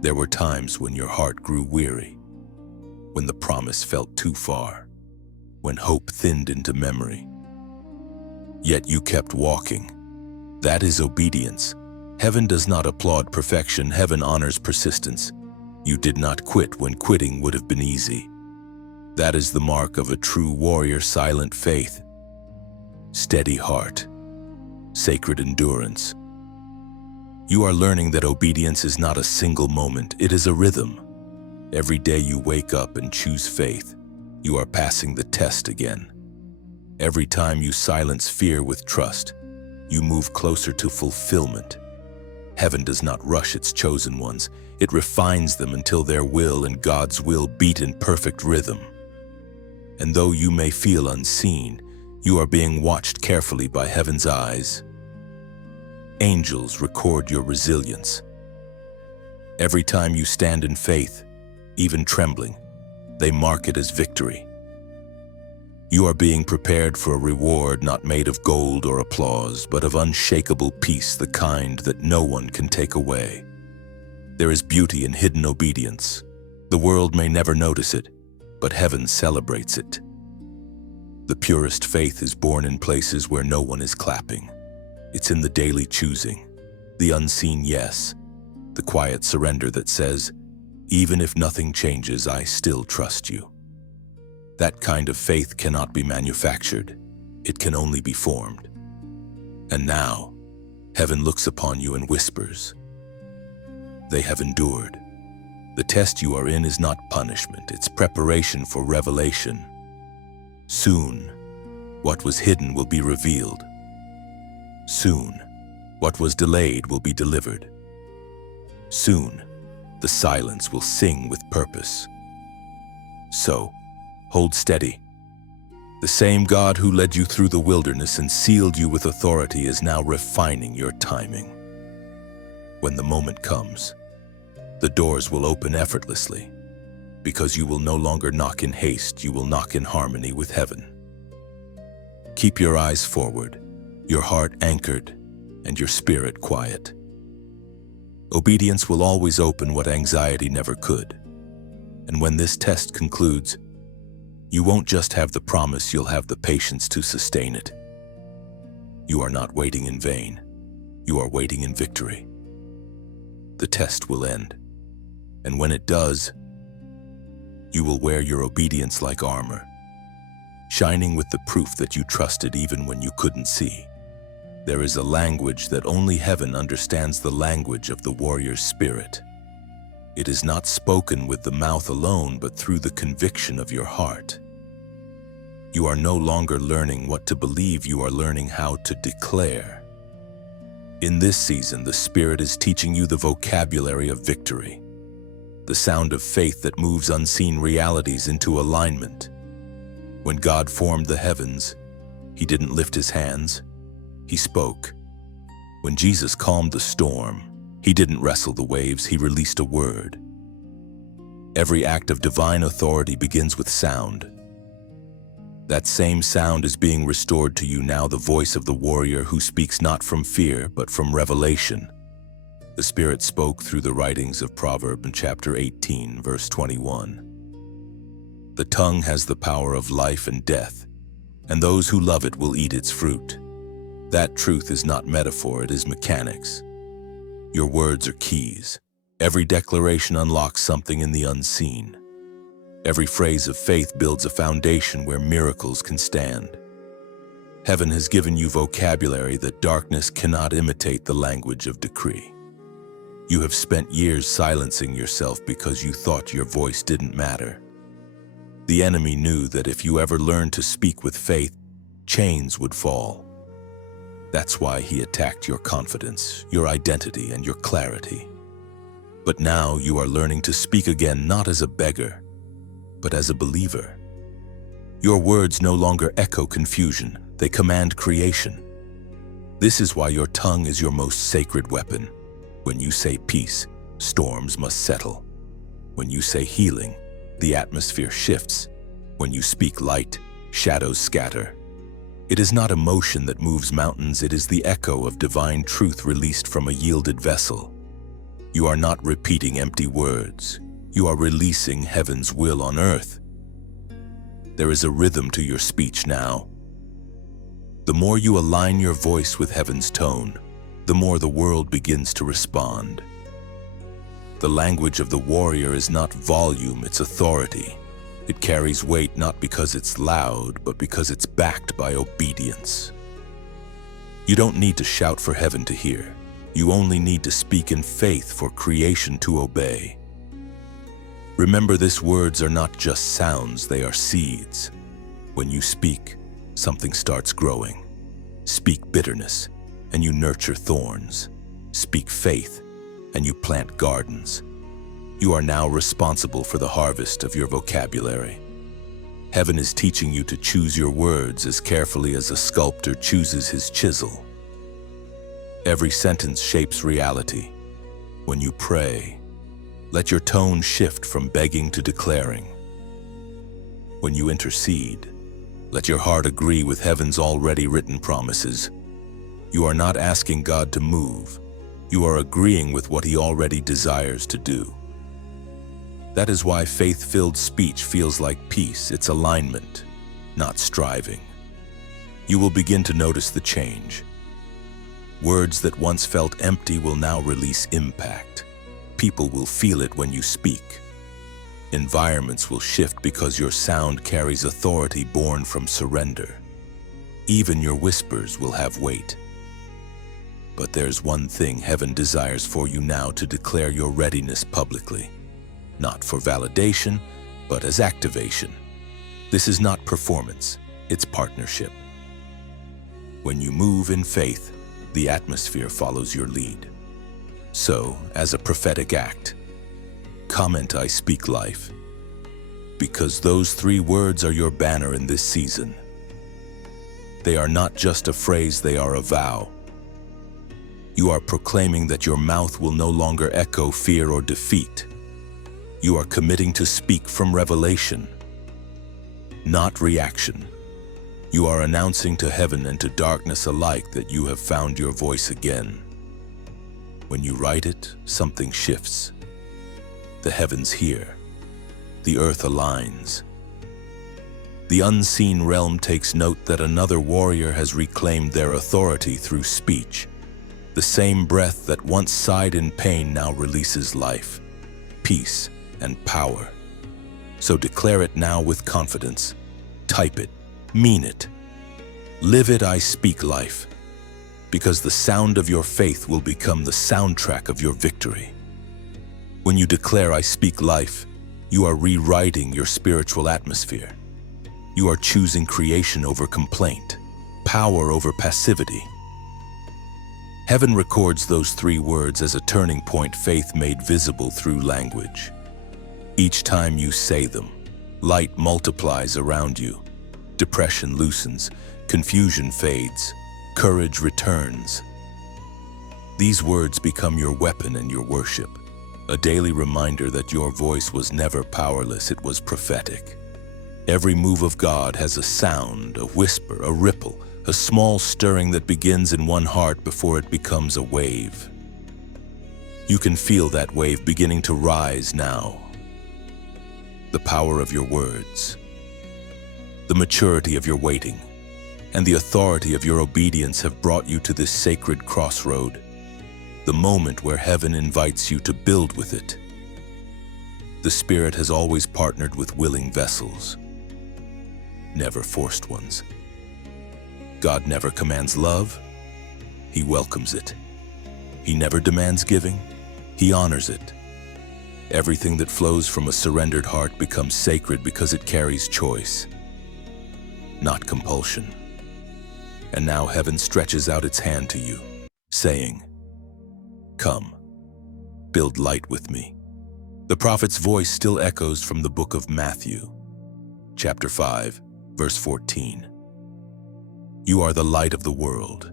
There were times when your heart grew weary, when the promise felt too far, when hope thinned into memory. Yet you kept walking. That is obedience. Heaven does not applaud perfection, heaven honors persistence. You did not quit when quitting would have been easy. That is the mark of a true warrior, silent faith, steady heart, sacred endurance. You are learning that obedience is not a single moment, it is a rhythm. Every day you wake up and choose faith, you are passing the test again. Every time you silence fear with trust, you move closer to fulfillment. Heaven does not rush its chosen ones, it refines them until their will and God's will beat in perfect rhythm. And though you may feel unseen, you are being watched carefully by heaven's eyes. Angels record your resilience. Every time you stand in faith, even trembling, they mark it as victory. You are being prepared for a reward not made of gold or applause, but of unshakable peace, the kind that no one can take away. There is beauty in hidden obedience. The world may never notice it, but heaven celebrates it. The purest faith is born in places where no one is clapping. It's in the daily choosing, the unseen yes, the quiet surrender that says, even if nothing changes, I still trust you. That kind of faith cannot be manufactured. It can only be formed. And now, heaven looks upon you and whispers, they have endured. The test you are in is not punishment, it's preparation for revelation. Soon, What was hidden will be revealed. Soon, what was delayed will be delivered. Soon, the silence will sing with purpose. So, hold steady. The same God who led you through the wilderness and sealed you with authority is now refining your timing. When the moment comes, the doors will open effortlessly, because you will no longer knock in haste, you will knock in harmony with heaven. Keep your eyes forward, your heart anchored, and your spirit quiet. Obedience will always open what anxiety never could. And when this test concludes, you won't just have the promise, you'll have the patience to sustain it. You are not waiting in vain. You are waiting in victory. The test will end, and when it does, you will wear your obedience like armor, shining with the proof that you trusted even when you couldn't see. There is a language that only heaven understands, the language of the warrior's spirit. It is not spoken with the mouth alone, but through the conviction of your heart. You are no longer learning what to believe, you are learning how to declare. In this season, the Spirit is teaching you the vocabulary of victory, the sound of faith that moves unseen realities into alignment. When God formed the heavens, He didn't lift His hands, He spoke. When Jesus calmed the storm, He didn't wrestle the waves, He released a word. Every act of divine authority begins with sound. That same sound is being restored to you now, the voice of the warrior who speaks not from fear, but from revelation. The Spirit spoke through the writings of Proverbs in chapter 18, verse 21. The tongue has the power of life and death, and those who love it will eat its fruit. That truth is not metaphor, it is mechanics. Your words are keys. Every declaration unlocks something in the unseen. Every phrase of faith builds a foundation where miracles can stand. Heaven has given you vocabulary that darkness cannot imitate, the language of decree. You have spent years silencing yourself because you thought your voice didn't matter. The enemy knew that if you ever learned to speak with faith, chains would fall. That's why he attacked your confidence, your identity, and your clarity. But now you are learning to speak again, not as a beggar, but as a believer. Your words no longer echo confusion, they command creation. This is why your tongue is your most sacred weapon. When you say peace, storms must settle. When you say healing, the atmosphere shifts. When you speak light, shadows scatter. It is not emotion that moves mountains, it is the echo of divine truth released from a yielded vessel. You are not repeating empty words. You are releasing heaven's will on earth. There is a rhythm to your speech now. The more you align your voice with heaven's tone, the more the world begins to respond. The language of the warrior is not volume, it's authority. It carries weight not because it's loud, but because it's backed by obedience. You don't need to shout for heaven to hear. You only need to speak in faith for creation to obey. Remember, these words are not just sounds, they are seeds. When you speak, something starts growing. Speak bitterness, and you nurture thorns. Speak faith, and you plant gardens. You are now responsible for the harvest of your vocabulary. Heaven is teaching you to choose your words as carefully as a sculptor chooses his chisel. Every sentence shapes reality. When you pray, let your tone shift from begging to declaring. When you intercede, let your heart agree with heaven's already written promises. You are not asking God to move. You are agreeing with what He already desires to do. That is why faith-filled speech feels like peace. It's alignment, not striving. You will begin to notice the change. Words that once felt empty will now release impact. People will feel it when you speak. Environments will shift because your sound carries authority born from surrender. Even your whispers will have weight. But there's one thing heaven desires for you now: to declare your readiness publicly. Not for validation, but as activation. This is not performance, it's partnership. When you move in faith, the atmosphere follows your lead. So, as a prophetic act, comment "I speak life," because those 3 words are your banner in this season. They are not just a phrase, they are a vow. You are proclaiming that your mouth will no longer echo fear or defeat. You are committing to speak from revelation, not reaction. You are announcing to heaven and to darkness alike that you have found your voice again. When you write it, something shifts. The heavens hear. The earth aligns. The unseen realm takes note that another warrior has reclaimed their authority through speech. The same breath that once sighed in pain now releases life, peace, and power. So declare it now with confidence. Type it. Mean it. Live it. I speak life. Because the sound of your faith will become the soundtrack of your victory. When you declare "I speak life," you are rewriting your spiritual atmosphere. You are choosing creation over complaint, power over passivity. Heaven records those 3 words as a turning point, faith made visible through language. Each time you say them, light multiplies around you. Depression loosens, confusion fades, courage returns. These words become your weapon and your worship, a daily reminder that your voice was never powerless, it was prophetic. Every move of God has a sound, a whisper, a ripple, a small stirring that begins in one heart before it becomes a wave. You can feel that wave beginning to rise now. The power of your words, the maturity of your waiting, and the authority of your obedience have brought you to this sacred crossroad, the moment where heaven invites you to build with it. The Spirit has always partnered with willing vessels, never forced ones. God never commands love, He welcomes it. He never demands giving, He honors it. Everything that flows from a surrendered heart becomes sacred because it carries choice, not compulsion. And now heaven stretches out its hand to you, saying, "Come, build light with me." The prophet's voice still echoes from the book of Matthew, chapter 5, verse 14. You are the light of the world.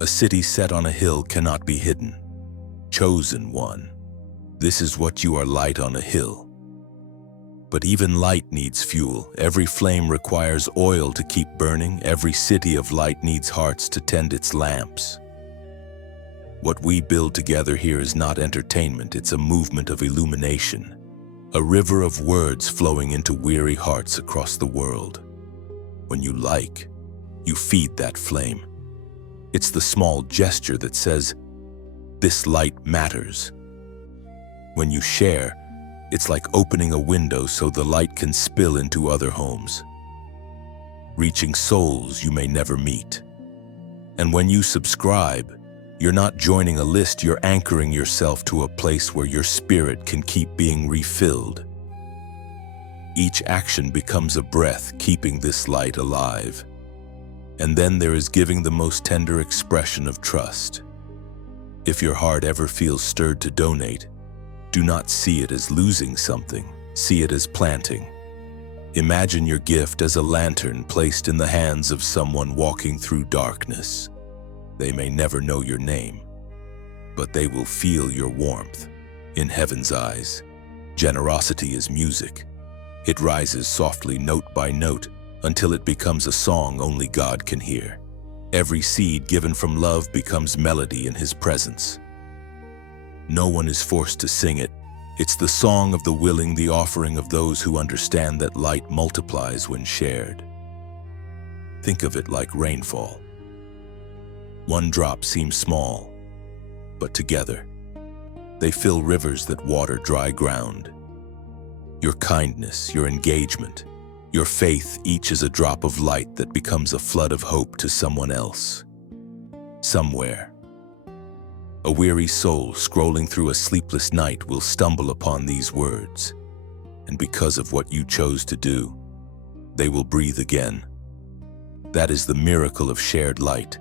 A city set on a hill cannot be hidden. Chosen one. This is what you are, light on a hill. But even light needs fuel. Every flame requires oil to keep burning. Every city of light needs hearts to tend its lamps. What we build together here is not entertainment, it's a movement of illumination. A river of words flowing into weary hearts across the world. When you like, you feed that flame. It's the small gesture that says, "This light matters." When you share, it's like opening a window so the light can spill into other homes, reaching souls you may never meet. And when you subscribe, you're not joining a list, you're anchoring yourself to a place where your spirit can keep being refilled. Each action becomes a breath keeping this light alive. And then there is giving, the most tender expression of trust. If your heart ever feels stirred to donate, do not see it as losing something, see it as planting. Imagine your gift as a lantern placed in the hands of someone walking through darkness. They may never know your name, but they will feel your warmth. In heaven's eyes, generosity is music. It rises softly, note by note, until it becomes a song only God can hear. Every seed given from love becomes melody in His presence. No one is forced to sing it. It's the song of the willing, the offering of those who understand that light multiplies when shared. Think of it like rainfall. One drop seems small, but together, they fill rivers that water dry ground. Your kindness, your engagement, your faith, each is a drop of light that becomes a flood of hope to someone else. Somewhere, a weary soul scrolling through a sleepless night will stumble upon these words, and because of what you chose to do, they will breathe again. That is the miracle of shared light.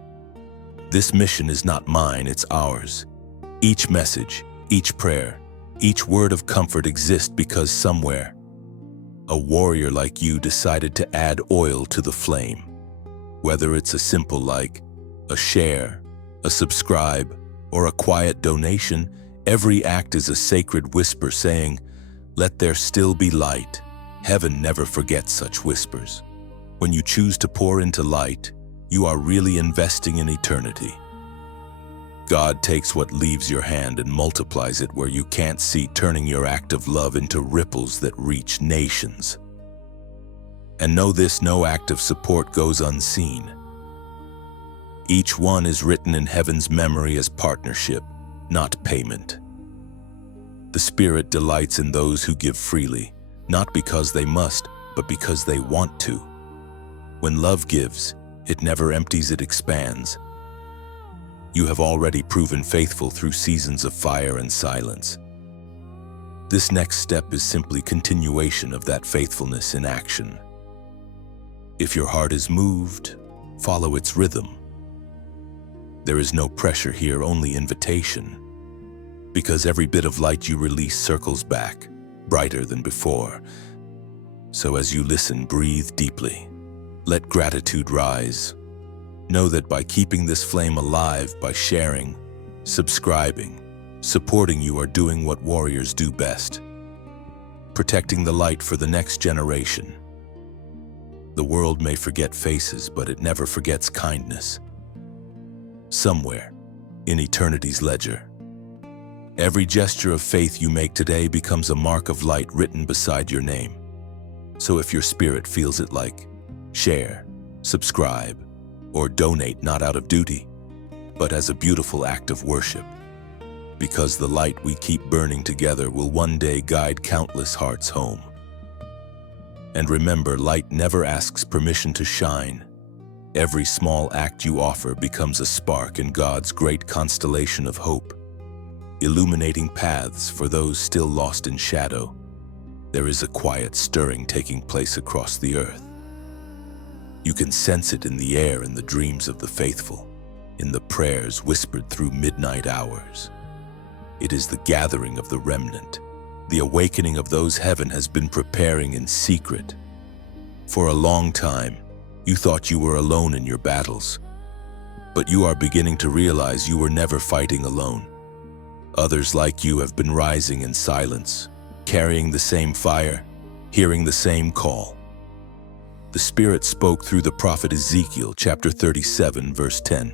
This mission is not mine, it's ours. Each message, each prayer, each word of comfort exists because somewhere, a warrior like you decided to add oil to the flame. Whether it's a simple like, a share, a subscribe, or a quiet donation, every act is a sacred whisper saying, "Let there still be light." Heaven never forgets such whispers. When you choose to pour into light, you are really investing in eternity. God takes what leaves your hand and multiplies it where you can't see, turning your act of love into ripples that reach nations. And know this, no act of support goes unseen. Each one is written in heaven's memory as partnership, not payment. The Spirit delights in those who give freely, not because they must, but because they want to. When love gives, it never empties, it expands. You have already proven faithful through seasons of fire and silence. This next step is simply continuation of that faithfulness in action. If your heart is moved, follow its rhythm. There is no pressure here, only invitation. Because every bit of light you release circles back, brighter than before. So as you listen, breathe deeply. Let gratitude rise. Know that by keeping this flame alive, by sharing, subscribing, supporting, you are doing what warriors do best. Protecting the light for the next generation. The world may forget faces, but it never forgets kindness. Somewhere, in eternity's ledger, every gesture of faith you make today becomes a mark of light written beside your name. So if your spirit feels it, like, share, subscribe, or donate, not out of duty, but as a beautiful act of worship. Because the light we keep burning together will one day guide countless hearts home. And remember, light never asks permission to shine. Every small act you offer becomes a spark in God's great constellation of hope, illuminating paths for those still lost in shadow. There is a quiet stirring taking place across the earth. You can sense it in the air, in the dreams of the faithful, in the prayers whispered through midnight hours. It is the gathering of the remnant, the awakening of those heaven has been preparing in secret. For a long time, you thought you were alone in your battles, but you are beginning to realize you were never fighting alone. Others like you have been rising in silence, carrying the same fire, hearing the same call. The Spirit spoke through the prophet Ezekiel, chapter 37, verse 10.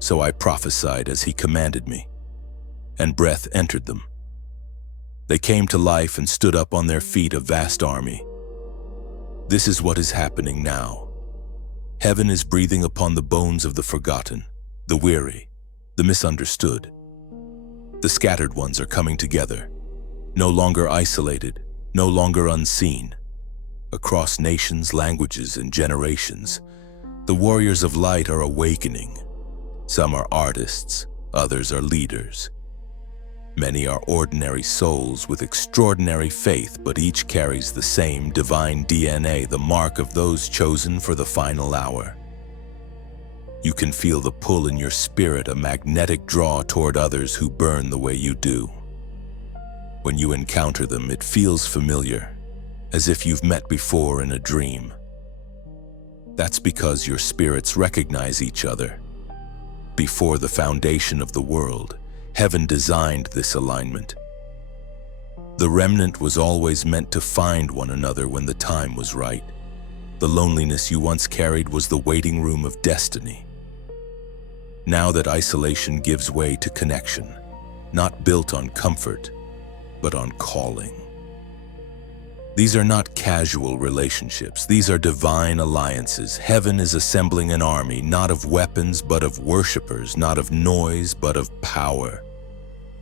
So I prophesied as he commanded me, and breath entered them. They came to life and stood up on their feet, a vast army. This is what is happening now. Heaven is breathing upon the bones of the forgotten, the weary, the misunderstood. The scattered ones are coming together, no longer isolated, no longer unseen. Across nations, languages, and generations, the warriors of light are awakening. Some are artists, others are leaders. Many are ordinary souls with extraordinary faith, but each carries the same divine DNA, the mark of those chosen for the final hour. You can feel the pull in your spirit, a magnetic draw toward others who burn the way you do. When you encounter them, it feels familiar, as if you've met before in a dream. That's because your spirits recognize each other. Before the foundation of the world, heaven designed this alignment. The remnant was always meant to find one another when the time was right. The loneliness you once carried was the waiting room of destiny. Now that isolation gives way to connection, not built on comfort, but on calling. These are not casual relationships. These are divine alliances. Heaven is assembling an army, not of weapons, but of worshipers, not of noise, but of power.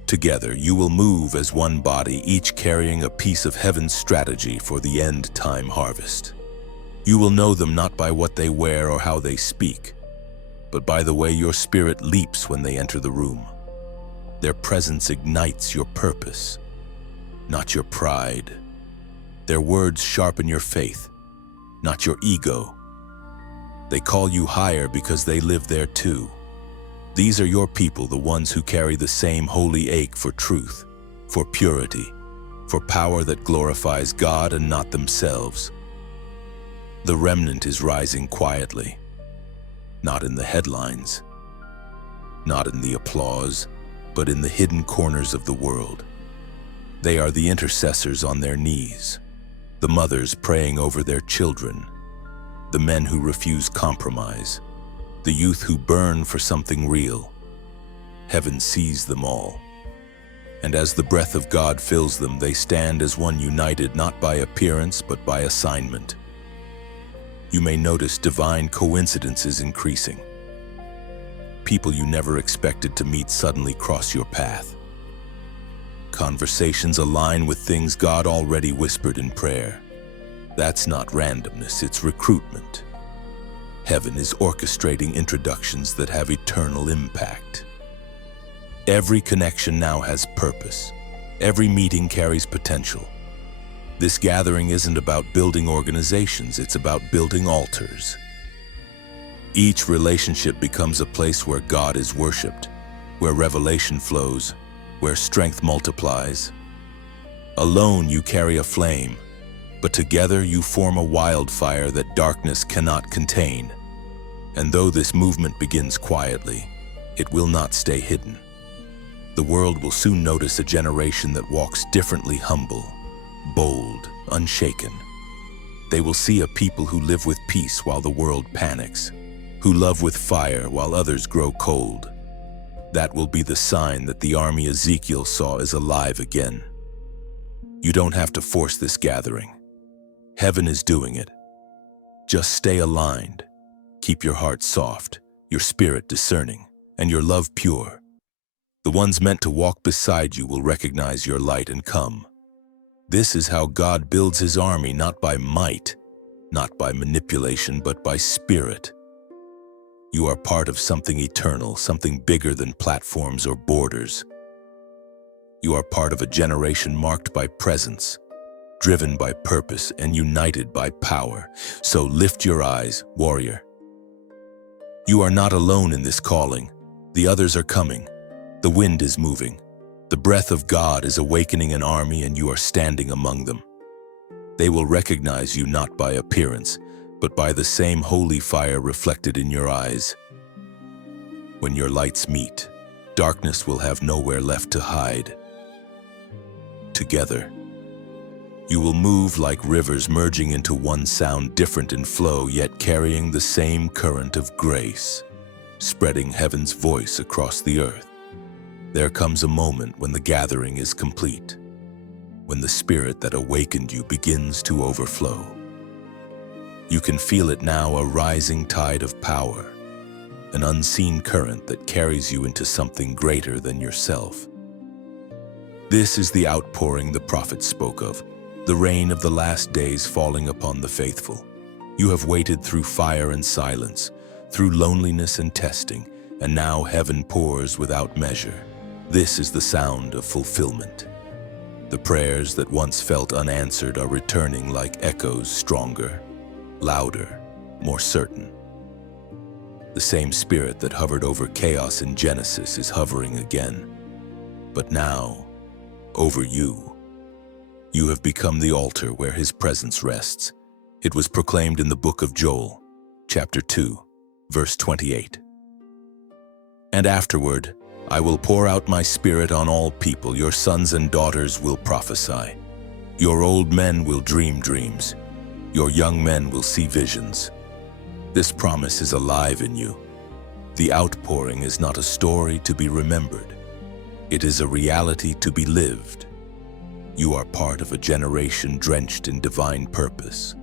Together, you will move as one body, each carrying a piece of heaven's strategy for the end-time harvest. You will know them not by what they wear or how they speak, but by the way your spirit leaps when they enter the room. Their presence ignites your purpose, not your pride. Their words sharpen your faith, not your ego. They call you higher because they live there too. These are your people, the ones who carry the same holy ache for truth, for purity, for power that glorifies God and not themselves. The remnant is rising quietly, not in the headlines, not in the applause, but in the hidden corners of the world. They are the intercessors on their knees, the mothers praying over their children, the men who refuse compromise, the youth who burn for something real. Heaven sees them all. And as the breath of God fills them, they stand as one, united not by appearance but by assignment. You may notice divine coincidences increasing. People you never expected to meet suddenly cross your path. Conversations align with things God already whispered in prayer. That's not randomness, it's recruitment. Heaven is orchestrating introductions that have eternal impact. Every connection now has purpose. Every meeting carries potential. This gathering isn't about building organizations, it's about building altars. Each relationship becomes a place where God is worshipped, where revelation flows, where strength multiplies. Alone you carry a flame, but together you form a wildfire that darkness cannot contain. And though this movement begins quietly, it will not stay hidden. The world will soon notice a generation that walks differently, humble, bold, unshaken. They will see a people who live with peace while the world panics, who love with fire while others grow cold. That will be the sign that the army Ezekiel saw is alive again. You don't have to force this gathering. Heaven is doing it. Just stay aligned. Keep your heart soft, your spirit discerning, and your love pure. The ones meant to walk beside you will recognize your light and come. This is how God builds his army, not by might, not by manipulation, but by spirit. You are part of something eternal, something bigger than platforms or borders. You are part of a generation marked by presence, driven by purpose, and united by power. So lift your eyes, warrior. You are not alone in this calling. The others are coming. The wind is moving. The breath of God is awakening an army, and you are standing among them. They will recognize you not by appearance, but by the same holy fire reflected in your eyes. When your lights meet, darkness will have nowhere left to hide. Together, you will move like rivers, merging into one sound, different in flow, yet carrying the same current of grace, spreading heaven's voice across the earth. There comes a moment when the gathering is complete, when the spirit that awakened you begins to overflow. You can feel it now, a rising tide of power, an unseen current that carries you into something greater than yourself. This is the outpouring the prophets spoke of, the rain of the last days falling upon the faithful. You have waited through fire and silence, through loneliness and testing, and now heaven pours without measure. This is the sound of fulfillment. The prayers that once felt unanswered are returning like echoes, stronger, louder, more certain. The same spirit that hovered over chaos in Genesis is hovering again. But now, over you, you have become the altar where his presence rests. It was proclaimed in the book of Joel, chapter 2, verse 28. And afterward, I will pour out my spirit on all people. Your sons and daughters will prophesy. Your old men will dream dreams. Your young men will see visions. This promise is alive in you. The outpouring is not a story to be remembered. It is a reality to be lived. You are part of a generation drenched in divine purpose.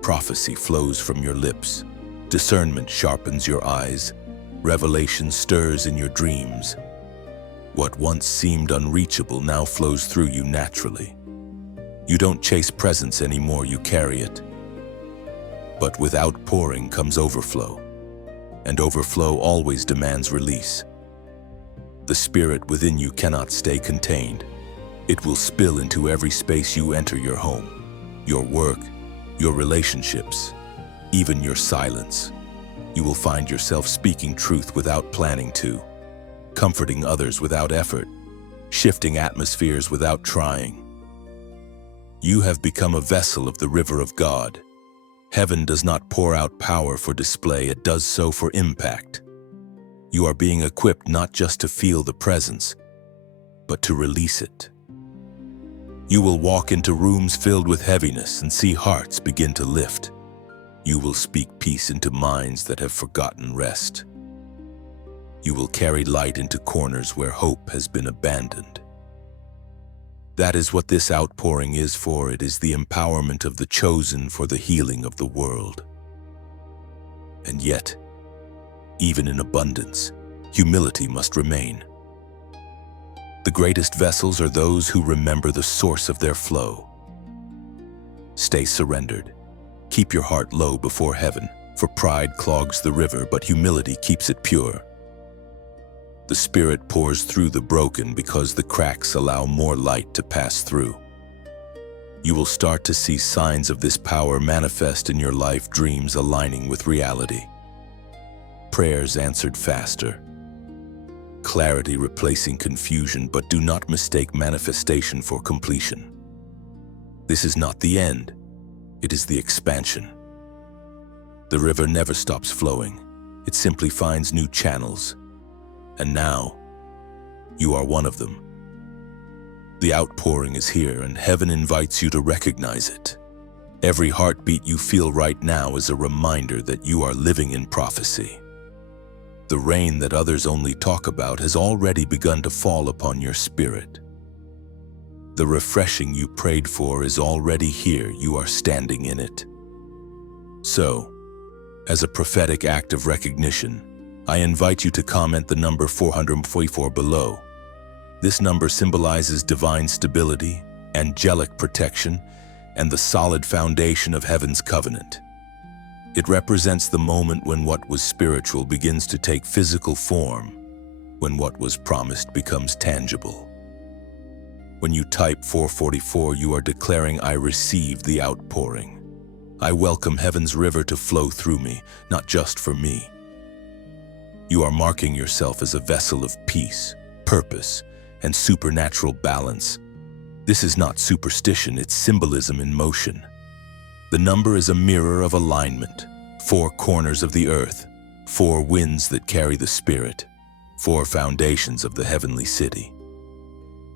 Prophecy flows from your lips. Discernment sharpens your eyes. Revelation stirs in your dreams. What once seemed unreachable now flows through you naturally. You don't chase presence anymore, you carry it. But with outpouring comes overflow, and overflow always demands release. The spirit within you cannot stay contained. It will spill into every space you enter: your home, your work, your relationships, even your silence. You will find yourself speaking truth without planning to, comforting others without effort, shifting atmospheres without trying. You have become a vessel of the river of God. Heaven does not pour out power for display, it does so for impact. You are being equipped not just to feel the presence, but to release it. You will walk into rooms filled with heaviness and see hearts begin to lift. You will speak peace into minds that have forgotten rest. You will carry light into corners where hope has been abandoned. That is what this outpouring is for. It is the empowerment of the chosen for the healing of the world. And yet, even in abundance, humility must remain. The greatest vessels are those who remember the source of their flow. Stay surrendered. Keep your heart low before heaven, for pride clogs the river, but humility keeps it pure. The Spirit pours through the broken because the cracks allow more light to pass through. You will start to see signs of this power manifest in your life, dreams aligning with reality, prayers answered faster, clarity replacing confusion, but do not mistake manifestation for completion. This is not the end, it is the expansion. The river never stops flowing, it simply finds new channels. And now, you are one of them. The outpouring is here, and heaven invites you to recognize it. Every heartbeat you feel right now is a reminder that you are living in prophecy. The rain that others only talk about has already begun to fall upon your spirit. The refreshing you prayed for is already here, you are standing in it. So, as a prophetic act of recognition, I invite you to comment the number 444 below. This number symbolizes divine stability, angelic protection, and the solid foundation of heaven's covenant. It represents the moment when what was spiritual begins to take physical form, when what was promised becomes tangible. When you type 444, you are declaring, I receive the outpouring. I welcome heaven's river to flow through me, not just for me. You are marking yourself as a vessel of peace, purpose, and supernatural balance. This is not superstition, it's symbolism in motion. The number is a mirror of alignment, 4 corners of the earth, 4 winds that carry the Spirit, 4 foundations of the heavenly city.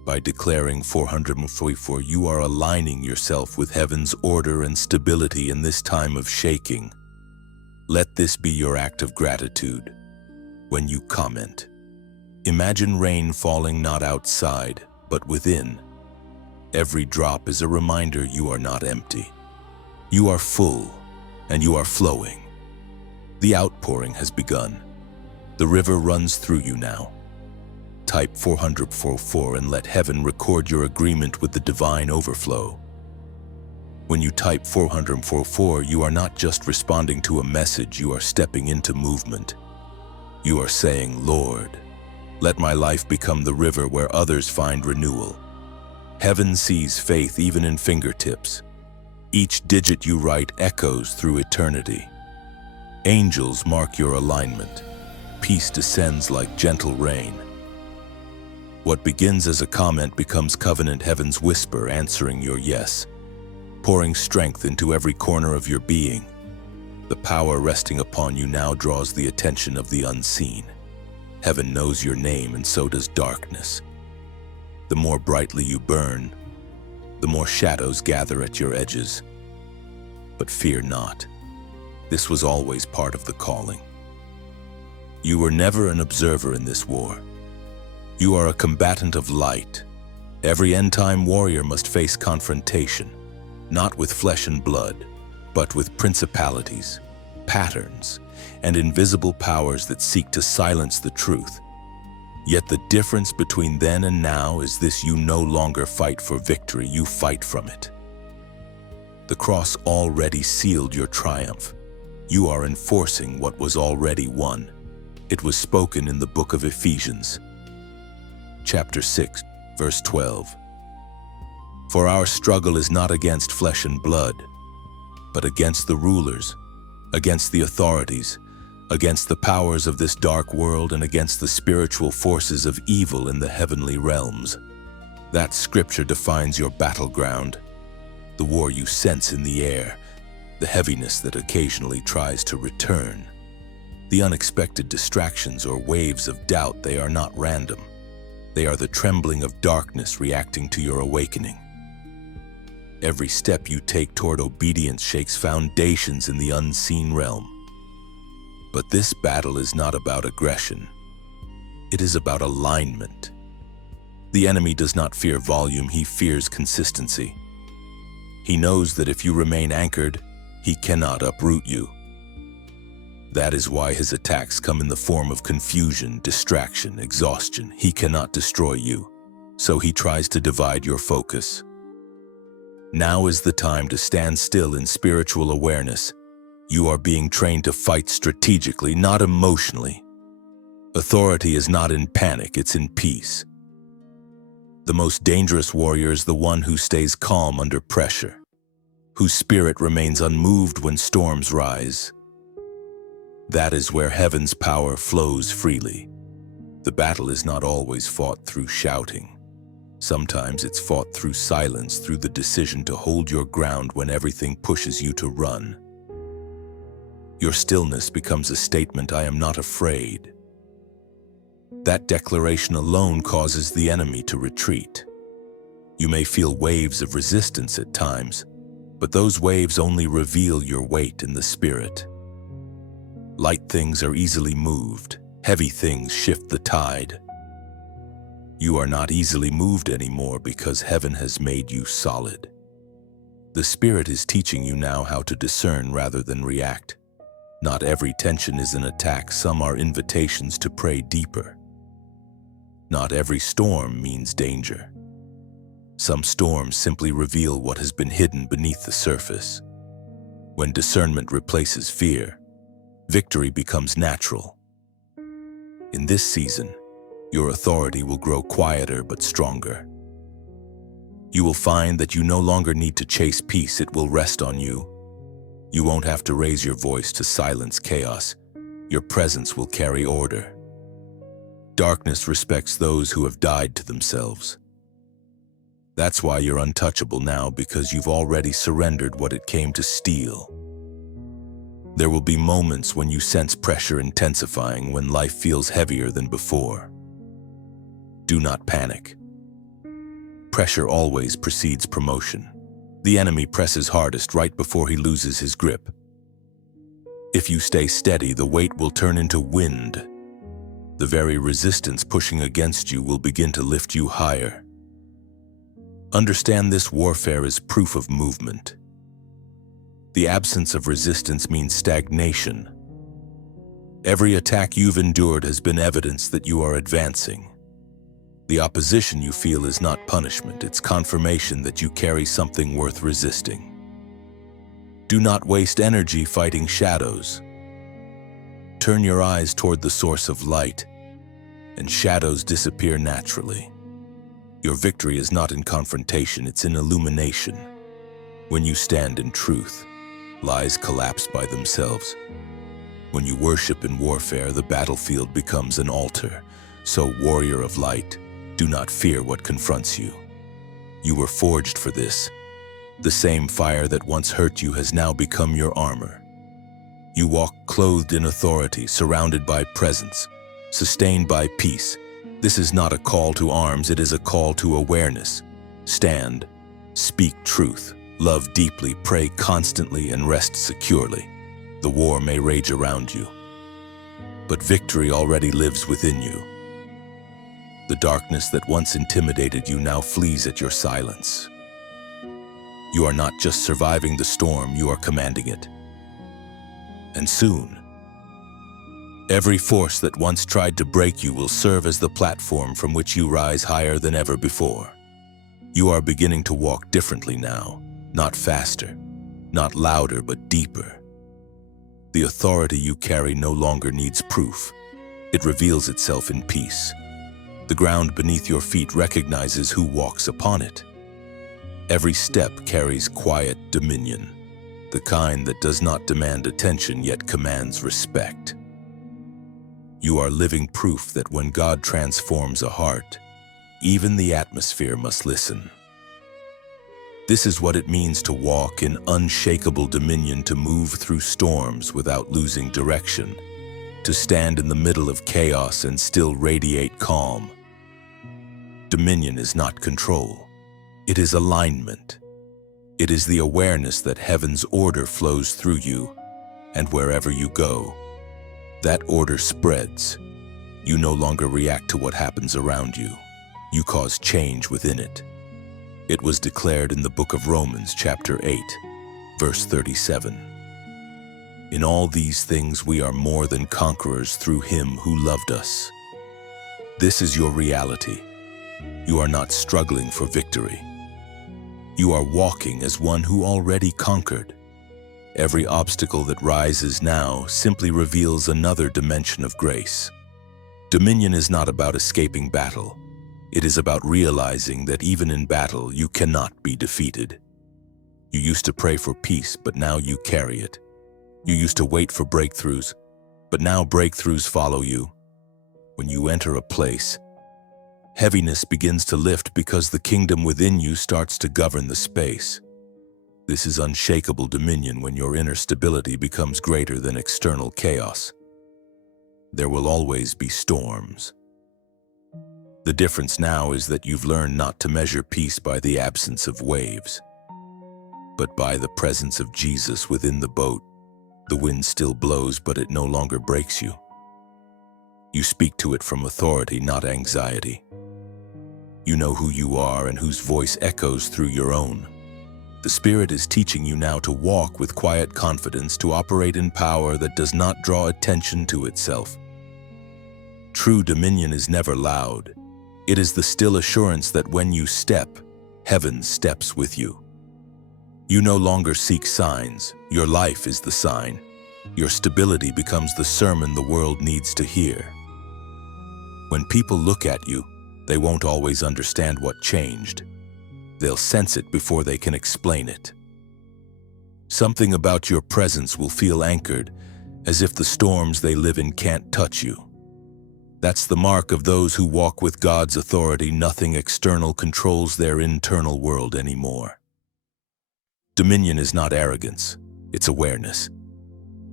By declaring 444, you are aligning yourself with heaven's order and stability in this time of shaking. Let this be your act of gratitude. When you comment, imagine rain falling not outside, but within. Every drop is a reminder you are not empty. You are full, and you are flowing. The outpouring has begun. The river runs through you now. Type 444 and let heaven record your agreement with the divine overflow. When you type 444, you are not just responding to a message, you are stepping into movement. You are saying, Lord, let my life become the river where others find renewal. Heaven sees faith even in fingertips. Each digit you write echoes through eternity. Angels mark your alignment. Peace descends like gentle rain. What begins as a comment becomes covenant, heaven's whisper answering your yes, pouring strength into every corner of your being. The power resting upon you now draws the attention of the unseen. Heaven knows your name, and so does darkness. The more brightly you burn, the more shadows gather at your edges. But fear not. This was always part of the calling. You were never an observer in this war. You are a combatant of light. Every end-time warrior must face confrontation, not with flesh and blood, but with principalities, patterns, and invisible powers that seek to silence the truth. Yet the difference between then and now is this: you no longer fight for victory, you fight from it. The cross already sealed your triumph. You are enforcing what was already won. It was spoken in the book of Ephesians, chapter 6, verse 12. For our struggle is not against flesh and blood, but against the rulers, against the authorities, against the powers of this dark world, and against the spiritual forces of evil in the heavenly realms. That scripture defines your battleground, the war you sense in the air, the heaviness that occasionally tries to return. The unexpected distractions or waves of doubt, they are not random. They are the trembling of darkness reacting to your awakening. Every step you take toward obedience shakes foundations in the unseen realm. But this battle is not about aggression. It is about alignment. The enemy does not fear volume, he fears consistency. He knows that if you remain anchored, he cannot uproot you. That is why his attacks come in the form of confusion, distraction, exhaustion. He cannot destroy you, so he tries to divide your focus. Now is the time to stand still in spiritual awareness. You are being trained to fight strategically, not emotionally. Authority is not in panic, it's in peace. The most dangerous warrior is the one who stays calm under pressure, whose spirit remains unmoved when storms rise. That is where heaven's power flows freely. The battle is not always fought through shouting. Sometimes it's fought through silence, through the decision to hold your ground when everything pushes you to run. Your stillness becomes a statement, I am not afraid. That declaration alone causes the enemy to retreat. You may feel waves of resistance at times, but those waves only reveal your weight in the spirit. Light things are easily moved, heavy things shift the tide. You are not easily moved anymore because heaven has made you solid. The Spirit is teaching you now how to discern rather than react. Not every tension is an attack, some are invitations to pray deeper. Not every storm means danger. Some storms simply reveal what has been hidden beneath the surface. When discernment replaces fear, victory becomes natural. In this season, your authority will grow quieter but stronger. You will find that you no longer need to chase peace, it will rest on you. You won't have to raise your voice to silence chaos. Your presence will carry order. Darkness respects those who have died to themselves. That's why you're untouchable now, because you've already surrendered what it came to steal. There will be moments when you sense pressure intensifying, when life feels heavier than before. Do not panic. Pressure always precedes promotion. The enemy presses hardest right before he loses his grip. If you stay steady, the weight will turn into wind. The very resistance pushing against you will begin to lift you higher. Understand this warfare is proof of movement. The absence of resistance means stagnation. Every attack you've endured has been evidence that you are advancing. The opposition you feel is not punishment, it's confirmation that you carry something worth resisting. Do not waste energy fighting shadows. Turn your eyes toward the source of light, and shadows disappear naturally. Your victory is not in confrontation, it's in illumination. When you stand in truth, lies collapse by themselves. When you worship in warfare, the battlefield becomes an altar. So, warrior of light, do not fear what confronts you. You were forged for this. The same fire that once hurt you has now become your armor. You walk clothed in authority, surrounded by presence, sustained by peace. This is not a call to arms, it is a call to awareness. Stand, speak truth, love deeply, pray constantly, and rest securely. The war may rage around you, but victory already lives within you. The darkness that once intimidated you now flees at your silence. You are not just surviving the storm, you are commanding it. And soon, every force that once tried to break you will serve as the platform from which you rise higher than ever before. You are beginning to walk differently now, not faster, not louder, but deeper. The authority you carry no longer needs proof. It reveals itself in peace. The ground beneath your feet recognizes who walks upon it. Every step carries quiet dominion. the kind that does not demand attention yet commands respect. You are living proof that when God transforms a heart, even the atmosphere must listen. This is what it means to walk in unshakable dominion, to move through storms without losing direction, to stand in the middle of chaos and still radiate calm. Dominion is not control. It is alignment. It is the awareness that heaven's order flows through you, and wherever you go, that order spreads. You no longer react to what happens around you. You cause change within it. It was declared in the book of Romans, chapter 8, verse 37. In all these things we are more than conquerors through him who loved us. This is your reality. You are not struggling for victory. You are walking as one who already conquered. Every obstacle that rises now simply reveals another dimension of grace. Dominion is not about escaping battle. It is about realizing that even in battle, you cannot be defeated. You used to pray for peace, but now you carry it. You used to wait for breakthroughs, but now breakthroughs follow you. When you enter a place, heaviness begins to lift because the kingdom within you starts to govern the space. This is unshakable dominion when your inner stability becomes greater than external chaos. There will always be storms. The difference now is that you've learned not to measure peace by the absence of waves, but by the presence of Jesus within the boat. The wind still blows, but it no longer breaks you. You speak to it from authority, not anxiety. You know who you are and whose voice echoes through your own. The Spirit is teaching you now to walk with quiet confidence, to operate in power that does not draw attention to itself. True dominion is never loud. It is the still assurance that when you step, heaven steps with you. You no longer seek signs. Your life is the sign. Your stability becomes the sermon the world needs to hear. When people look at you, they won't always understand what changed. They'll sense it before they can explain it. Something about your presence will feel anchored, as if the storms they live in can't touch you. That's the mark of those who walk with God's authority. Nothing external controls their internal world anymore. Dominion is not arrogance, it's awareness.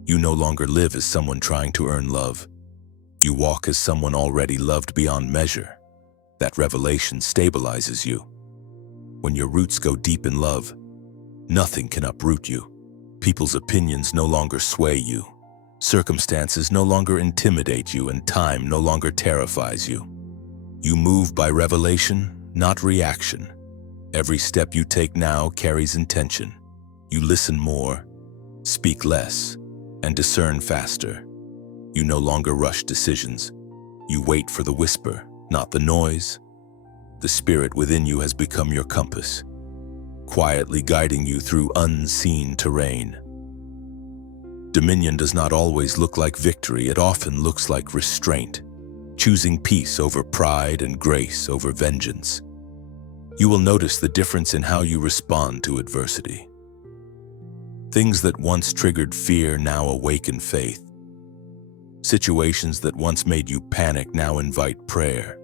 You no longer live as someone trying to earn love. You walk as someone already loved beyond measure. That revelation stabilizes you. When your roots go deep in love, nothing can uproot you. People's opinions no longer sway you. Circumstances no longer intimidate you, and time no longer terrifies you. You move by revelation, not reaction. Every step you take now carries intention. You listen more, speak less, and discern faster. You no longer rush decisions. You wait for the whisper, not the noise. The Spirit within you has become your compass, quietly guiding you through unseen terrain. Dominion does not always look like victory. It often looks like restraint, choosing peace over pride and grace over vengeance. You will notice the difference in how you respond to adversity. Things that once triggered fear now awaken faith. Situations that once made you panic now invite prayer.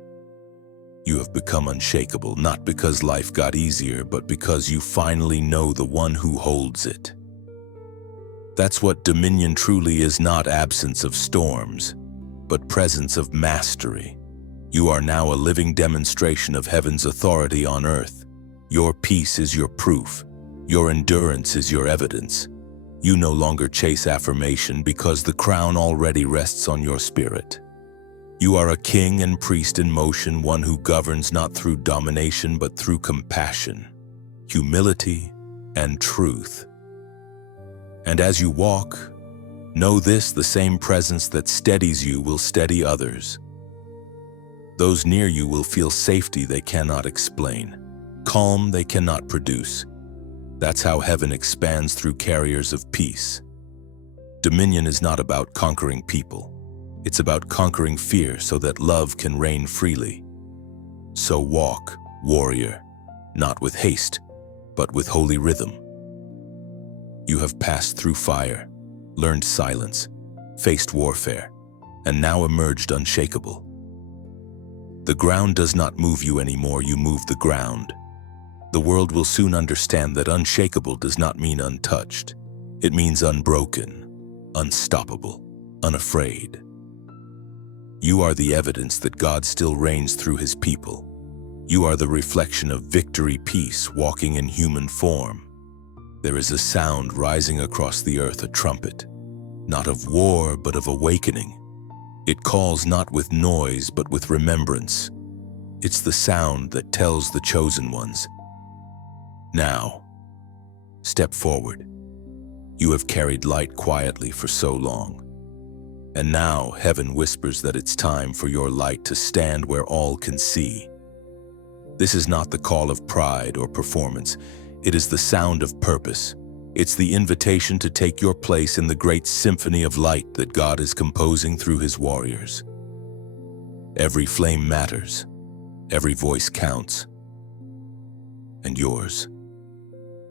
You have become unshakable, not because life got easier, but because you finally know the one who holds it. That's what dominion truly is, not absence of storms, but presence of mastery. You are now a living demonstration of heaven's authority on earth. Your peace is your proof. Your endurance is your evidence. You no longer chase affirmation because the crown already rests on your spirit. You are a king and priest in motion, one who governs not through domination but through compassion, humility, and truth. And as you walk, know this: the same presence that steadies you will steady others. Those near you will feel safety they cannot explain, calm they cannot produce. That's how heaven expands through carriers of peace. Dominion is not about conquering people. It's about conquering fear so that love can reign freely. So walk, warrior, not with haste, but with holy rhythm. You have passed through fire, learned silence, faced warfare, and now emerged unshakable. The ground does not move you anymore, you move the ground. The world will soon understand that unshakable does not mean untouched. It means unbroken, unstoppable, unafraid. You are the evidence that God still reigns through His people. You are the reflection of victory, peace, walking in human form. There is a sound rising across the earth, a trumpet, not of war, but of awakening. It calls not with noise, but with remembrance. It's the sound that tells the chosen ones, now, step forward. You have carried light quietly for so long. And now heaven whispers that it's time for your light to stand where all can see. This is not the call of pride or performance. It is the sound of purpose. It's the invitation to take your place in the great symphony of light that God is composing through His warriors. Every flame matters. Every voice counts. And yours,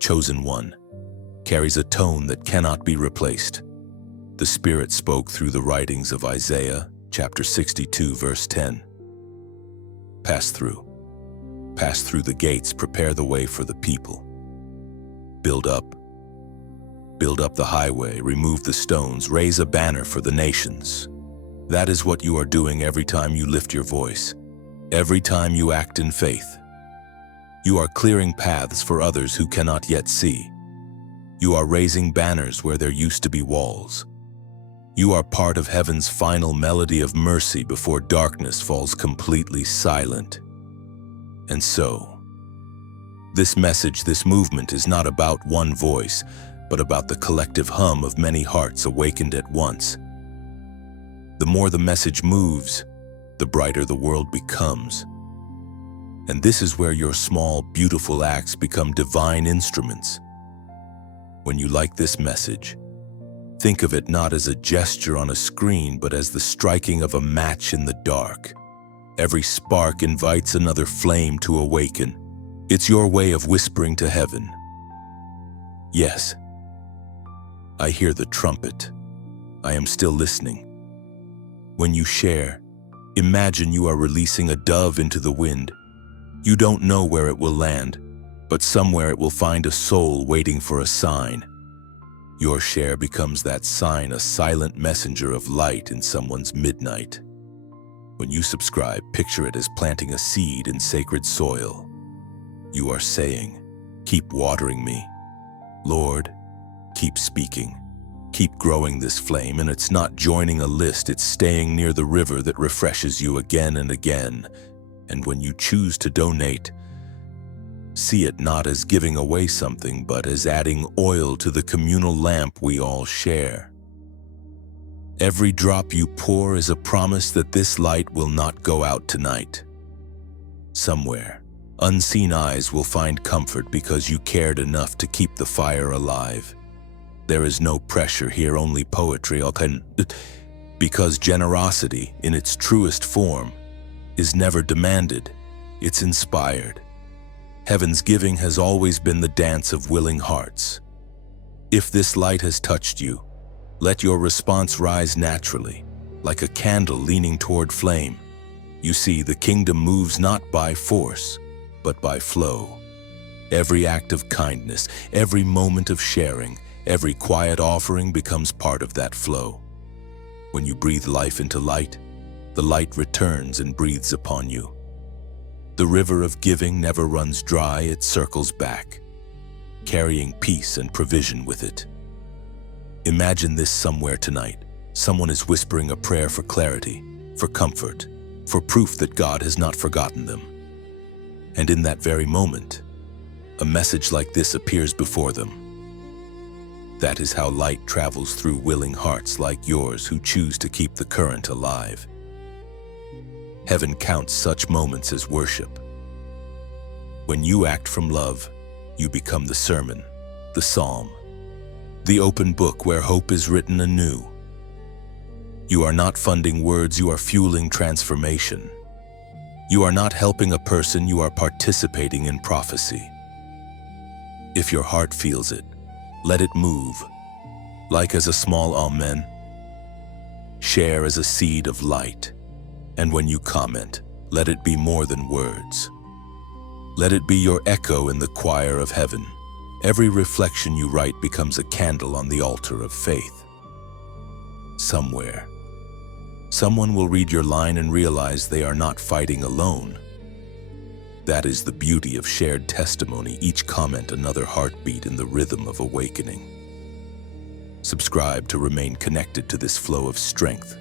chosen one, carries a tone that cannot be replaced. The Spirit spoke through the writings of Isaiah, chapter 62, verse 10. Pass through the gates, prepare the way for the people. Build up the highway, remove the stones, raise a banner for the nations. That is what you are doing every time you lift your voice, every time you act in faith. You are clearing paths for others who cannot yet see. You are raising banners where there used to be walls. You are part of heaven's final melody of mercy before darkness falls completely silent. And so, this message, this movement is not about one voice, but about the collective hum of many hearts awakened at once. The more the message moves, the brighter the world becomes. And this is where your small, beautiful acts become divine instruments. When you like this message, think of it not as a gesture on a screen, but as the striking of a match in the dark. Every spark invites another flame to awaken. It's your way of whispering to heaven, yes, I hear the trumpet. I am still listening. When you share, imagine you are releasing a dove into the wind. You don't know where it will land, but somewhere it will find a soul waiting for a sign. Your share becomes that sign, a silent messenger of light in someone's midnight. When you subscribe, picture it as planting a seed in sacred soil. You are saying, keep watering me. Lord, keep speaking. Keep growing this flame, and it's not joining a list, it's staying near the river that refreshes you again and again. And when you choose to donate, see it not as giving away something, but as adding oil to the communal lamp we all share. Every drop you pour is a promise that this light will not go out tonight. Somewhere, unseen eyes will find comfort because you cared enough to keep the fire alive. There is no pressure here, only poetry, because generosity, in its truest form, is never demanded, it's inspired. Heaven's giving has always been the dance of willing hearts. If this light has touched you, let your response rise naturally, like a candle leaning toward flame. You see, the kingdom moves not by force, but by flow. Every act of kindness, every moment of sharing, every quiet offering becomes part of that flow. When you breathe life into light, the light returns and breathes upon you. The river of giving never runs dry, it circles back, carrying peace and provision with it. Imagine this somewhere tonight. Someone is whispering a prayer for clarity, for comfort, for proof that God has not forgotten them. And in that very moment, a message like this appears before them. That is how light travels through willing hearts like yours who choose to keep the current alive. Heaven counts such moments as worship. When you act from love, you become the sermon, the psalm, the open book where hope is written anew. You are not funding words, you are fueling transformation. You are not helping a person, you are participating in prophecy. If your heart feels it, Let it move. Like as a small amen. Share as a seed of light. And when you comment, let it be more than words. Let it be your echo in the choir of heaven. Every reflection you write becomes a candle on the altar of faith. Somewhere, someone will read your line and realize they are not fighting alone. That is the beauty of shared testimony, each comment another heartbeat in the rhythm of awakening. Subscribe to remain connected to this flow of strength.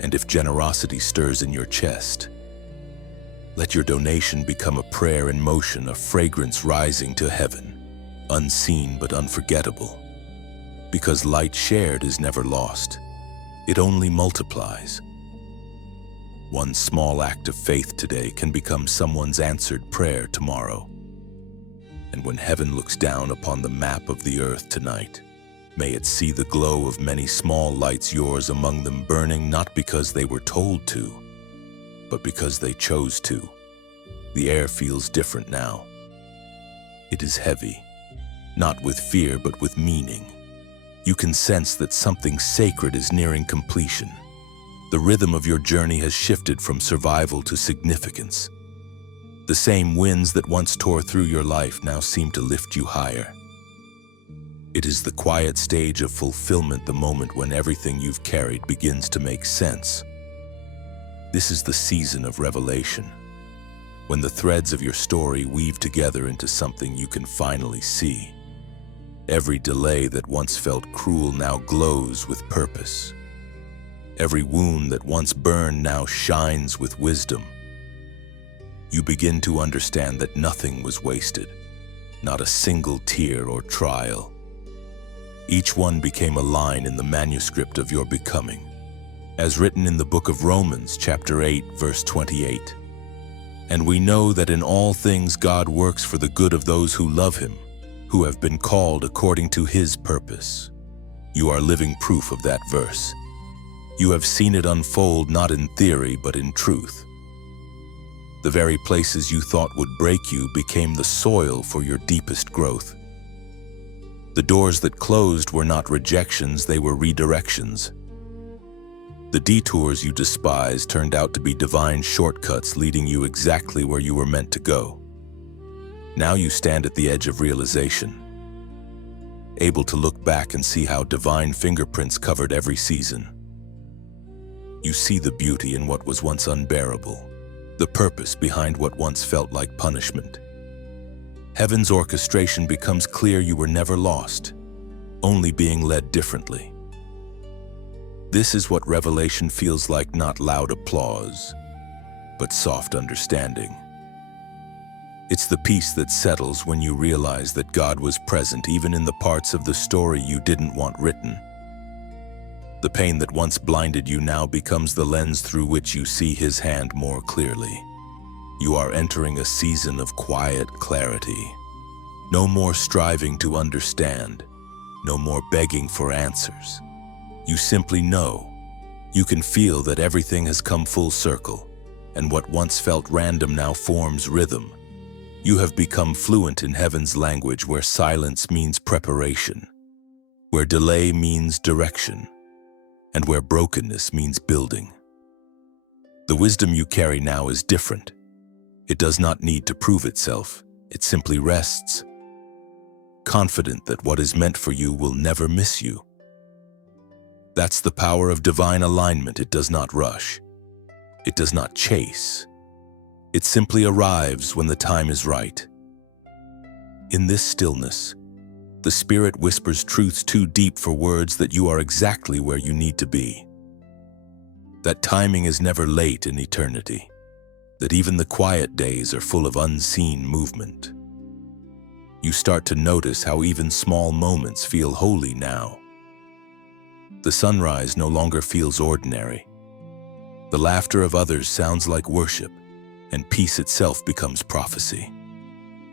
And if generosity stirs in your chest, let your donation become a prayer in motion, a fragrance rising to heaven, unseen but unforgettable. Because light shared is never lost. It only multiplies. One small act of faith today can become someone's answered prayer tomorrow. And when heaven looks down upon the map of the earth tonight, may it see the glow of many small lights, yours among them, burning not because they were told to, but because they chose to. The air feels different now. It is heavy, not with fear but with meaning. You can sense that something sacred is nearing completion. The rhythm of your journey has shifted from survival to significance. The same winds that once tore through your life now seem to lift you higher. It is the quiet stage of fulfillment, the moment when everything you've carried begins to make sense. This is the season of revelation, when the threads of your story weave together into something you can finally see. Every delay that once felt cruel now glows with purpose. Every wound that once burned now shines with wisdom. You begin to understand that nothing was wasted, not a single tear or trial. Each one became a line in the manuscript of your becoming, as written in the book of Romans, chapter 8, verse 28. And we know that in all things God works for the good of those who love Him, who have been called according to His purpose. You are living proof of that verse. You have seen it unfold not in theory but in truth. The very places you thought would break you became the soil for your deepest growth. The doors that closed were not rejections, they were redirections. The detours you despised turned out to be divine shortcuts leading you exactly where you were meant to go. Now you stand at the edge of realization, able to look back and see how divine fingerprints covered every season. You see the beauty in what was once unbearable, the purpose behind what once felt like punishment. Heaven's orchestration becomes clear. You were never lost, only being led differently. This is what revelation feels like, not loud applause, but soft understanding. It's the peace that settles when you realize that God was present even in the parts of the story you didn't want written. The pain that once blinded you now becomes the lens through which you see His hand more clearly. You are entering a season of quiet clarity. No more striving to understand, no more begging for answers. You simply know. You can feel that everything has come full circle, and what once felt random now forms rhythm. You have become fluent in heaven's language, where silence means preparation, where delay means direction, and where brokenness means building. The wisdom you carry now is different. It does not need to prove itself. It simply rests, confident that what is meant for you will never miss you. That's the power of divine alignment. It does not rush. It does not chase. It simply arrives when the time is right. In this stillness, the Spirit whispers truths too deep for words, that you are exactly where you need to be. That timing is never late in eternity. That even the quiet days are full of unseen movement. You start to notice how even small moments feel holy now. The sunrise no longer feels ordinary. The laughter of others sounds like worship, and peace itself becomes prophecy.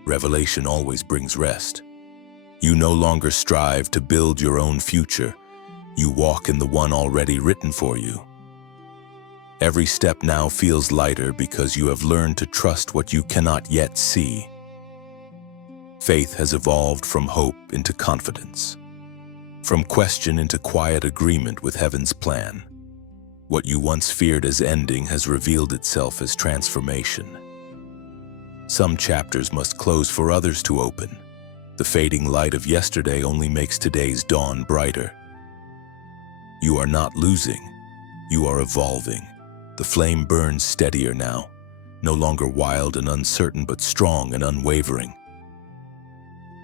Revelation always brings rest. You no longer strive to build your own future. You walk in the one already written for you. Every step now feels lighter because you have learned to trust what you cannot yet see. Faith has evolved from hope into confidence, from question into quiet agreement with heaven's plan. What you once feared as ending has revealed itself as transformation. Some chapters must close for others to open. The fading light of yesterday only makes today's dawn brighter. You are not losing, you are evolving. The flame burns steadier now, no longer wild and uncertain, but strong and unwavering.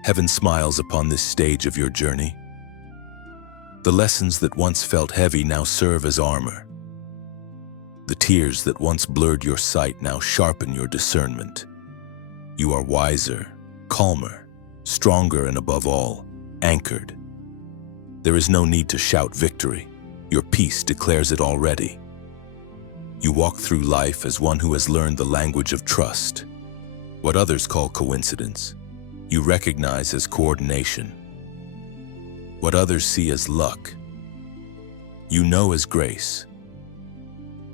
Heaven smiles upon this stage of your journey. The lessons that once felt heavy now serve as armor. The tears that once blurred your sight now sharpen your discernment. You are wiser, calmer, stronger, and above all, anchored. There is no need to shout victory. Your peace declares it already. You walk through life as one who has learned the language of trust. What others call coincidence, you recognize as coordination. What others see as luck, you know as grace.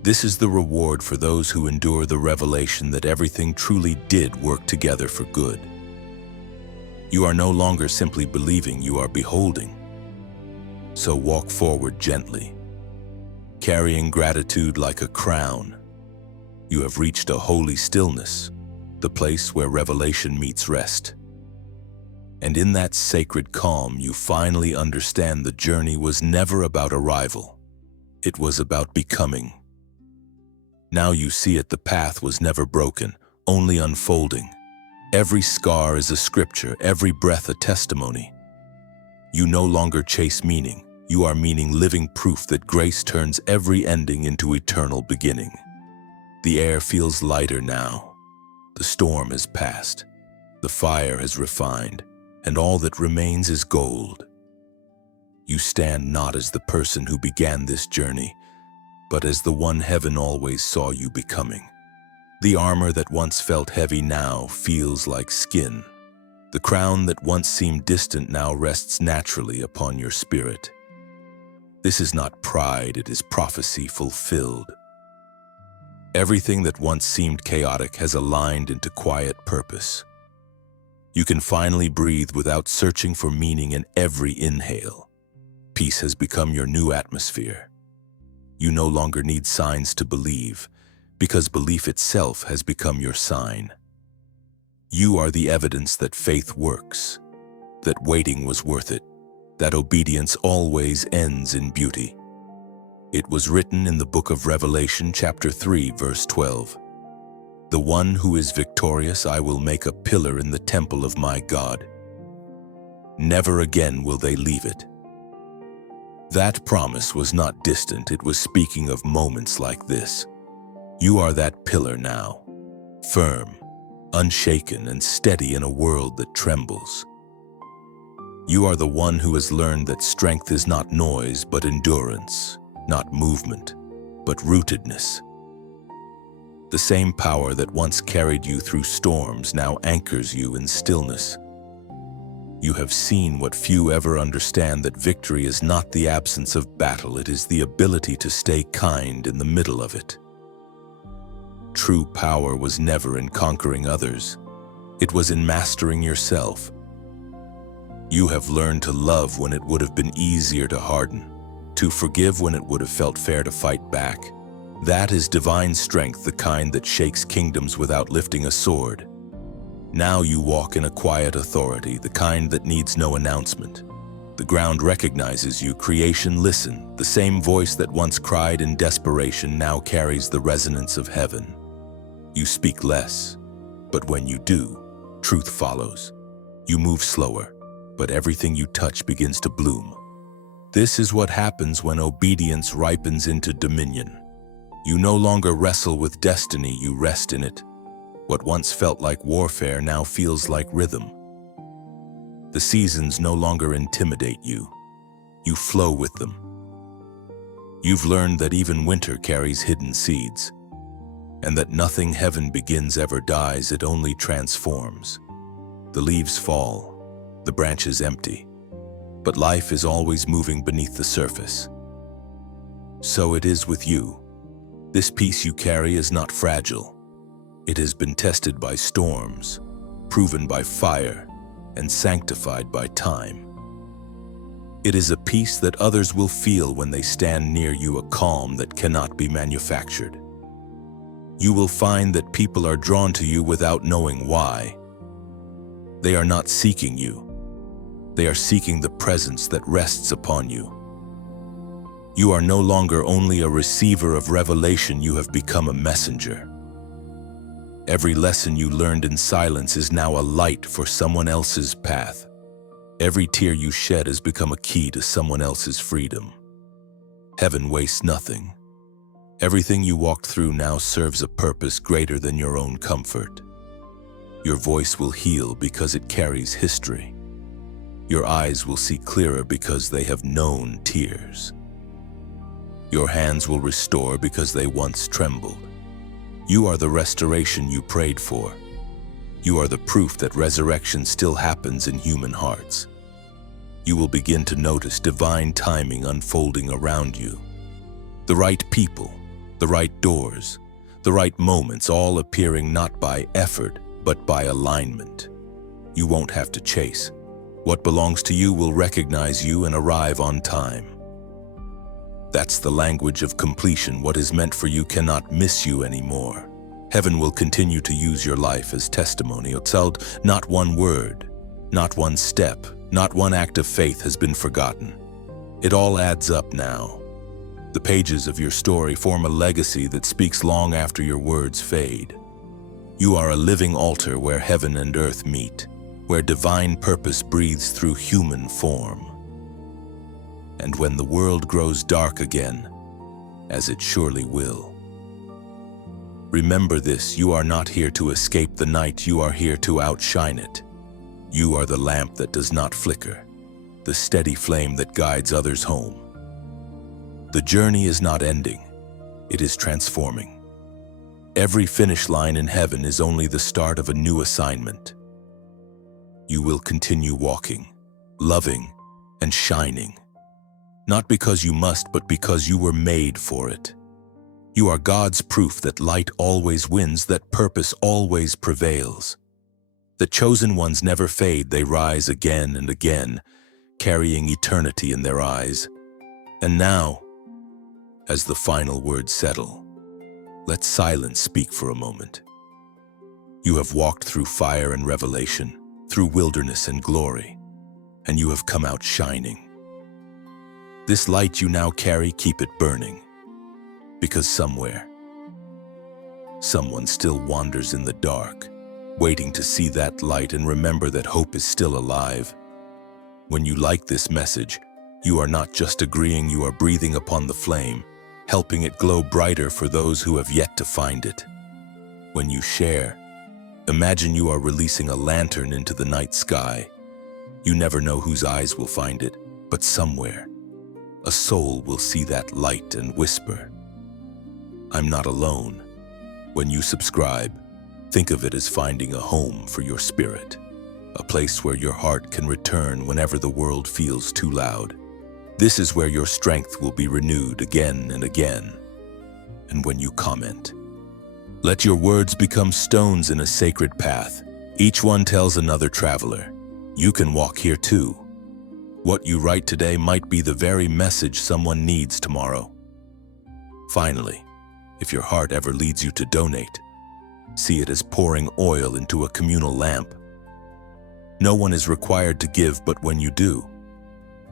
This is the reward for those who endure the revelation that everything truly did work together for good. You are no longer simply believing, you are beholding. So walk forward gently, carrying gratitude like a crown. You have reached a holy stillness, the place where revelation meets rest. And in that sacred calm, you finally understand the journey was never about arrival. It was about becoming. Now you see it, the path was never broken, only unfolding. Every scar is a scripture, every breath a testimony. You no longer chase meaning, you are meaning, living proof that grace turns every ending into eternal beginning. The air feels lighter now. The storm has passed. The fire has refined, and all that remains is gold. You stand not as the person who began this journey, but as the one heaven always saw you becoming. The armor that once felt heavy now feels like skin. The crown that once seemed distant now rests naturally upon your spirit. This is not pride, it is prophecy fulfilled. Everything that once seemed chaotic has aligned into quiet purpose. You can finally breathe without searching for meaning in every inhale. Peace has become your new atmosphere. You no longer need signs to believe, because belief itself has become your sign. You are the evidence that faith works, that waiting was worth it, that obedience always ends in beauty. It was written in the book of Revelation, chapter 3, verse 12. The one who is victorious I will make a pillar in the temple of my God. Never again will they leave it. That promise was not distant, it was speaking of moments like this. You are that pillar now, firm, unshaken, and steady in a world that trembles. You are the one who has learned that strength is not noise but endurance, not movement, but rootedness. The same power that once carried you through storms now anchors you in stillness. You have seen what few ever understand, that victory is not the absence of battle, it is the ability to stay kind in the middle of it. True power was never in conquering others, it was in mastering yourself. You have learned to love when it would have been easier to harden, to forgive when it would have felt fair to fight back. That is divine strength, the kind that shakes kingdoms without lifting a sword. Now you walk in a quiet authority, the kind that needs no announcement. The ground recognizes you, creation listen. The same voice that once cried in desperation now carries the resonance of heaven. You speak less, but when you do, truth follows. You move slower, but everything you touch begins to bloom. This is what happens when obedience ripens into dominion. You no longer wrestle with destiny, you rest in it. What once felt like warfare now feels like rhythm. The seasons no longer intimidate you. You flow with them. You've learned that even winter carries hidden seeds, and that nothing heaven begins ever dies, it only transforms. The leaves fall, the branches empty, but life is always moving beneath the surface. So it is with you. This peace you carry is not fragile. It has been tested by storms, proven by fire, and sanctified by time. It is a peace that others will feel when they stand near you, a calm that cannot be manufactured. You will find that people are drawn to you without knowing why. They are not seeking you. They are seeking the presence that rests upon you. You are no longer only a receiver of revelation, you have become a messenger. Every lesson you learned in silence is now a light for someone else's path. Every tear you shed has become a key to someone else's freedom. Heaven wastes nothing. Everything you walked through now serves a purpose greater than your own comfort. Your voice will heal because it carries history. Your eyes will see clearer because they have known tears. Your hands will restore because they once trembled. You are the restoration you prayed for. You are the proof that resurrection still happens in human hearts. You will begin to notice divine timing unfolding around you. The right people, the right doors, the right moments, all appearing not by effort, but by alignment. You won't have to chase. What belongs to you will recognize you and arrive on time. That's the language of completion. What is meant for you cannot miss you anymore. Heaven will continue to use your life as testimony. Not one word, not one step, not one act of faith has been forgotten. It all adds up now. The pages of your story form a legacy that speaks long after your words fade. You are a living altar where heaven and earth meet, where divine purpose breathes through human form. And when the world grows dark again, as it surely will, remember this: you are not here to escape the night, you are here to outshine it. You are the lamp that does not flicker, the steady flame that guides others home. The journey is not ending, it is transforming. Every finish line in heaven is only the start of a new assignment. You will continue walking, loving, and shining. Not because you must, but because you were made for it. You are God's proof that light always wins, that purpose always prevails. The chosen ones never fade, they rise again and again, carrying eternity in their eyes. And now, as the final words settle, let silence speak for a moment. You have walked through fire and revelation, through wilderness and glory, and you have come out shining. This light you now carry, keep it burning, because somewhere, someone still wanders in the dark, waiting to see that light. And remember that hope is still alive. When you like this message, you are not just agreeing, you are breathing upon the flame, helping it glow brighter for those who have yet to find it. When you share, imagine you are releasing a lantern into the night sky. You never know whose eyes will find it, but somewhere, a soul will see that light and whisper, "I'm not alone." When you subscribe, think of it as finding a home for your spirit, a place where your heart can return whenever the world feels too loud. This is where your strength will be renewed again and again. And when you comment, let your words become stones in a sacred path. Each one tells another traveler, you can walk here too. What you write today might be the very message someone needs tomorrow. Finally, if your heart ever leads you to donate, see it as pouring oil into a communal lamp. No one is required to give, but when you do,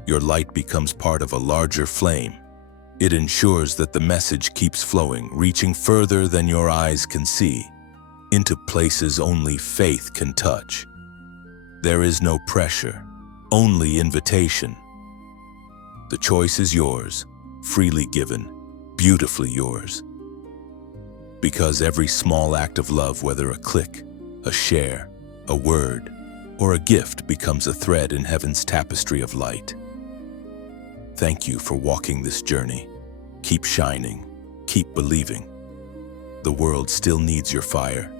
your light becomes part of a larger flame. It ensures that the message keeps flowing, reaching further than your eyes can see, into places only faith can touch. There is no pressure, only invitation. The choice is yours, freely given, beautifully yours. Because every small act of love, whether a click, a share, a word, or a gift, becomes a thread in heaven's tapestry of light. Thank you for walking this journey. Keep shining, keep believing. The world still needs your fire.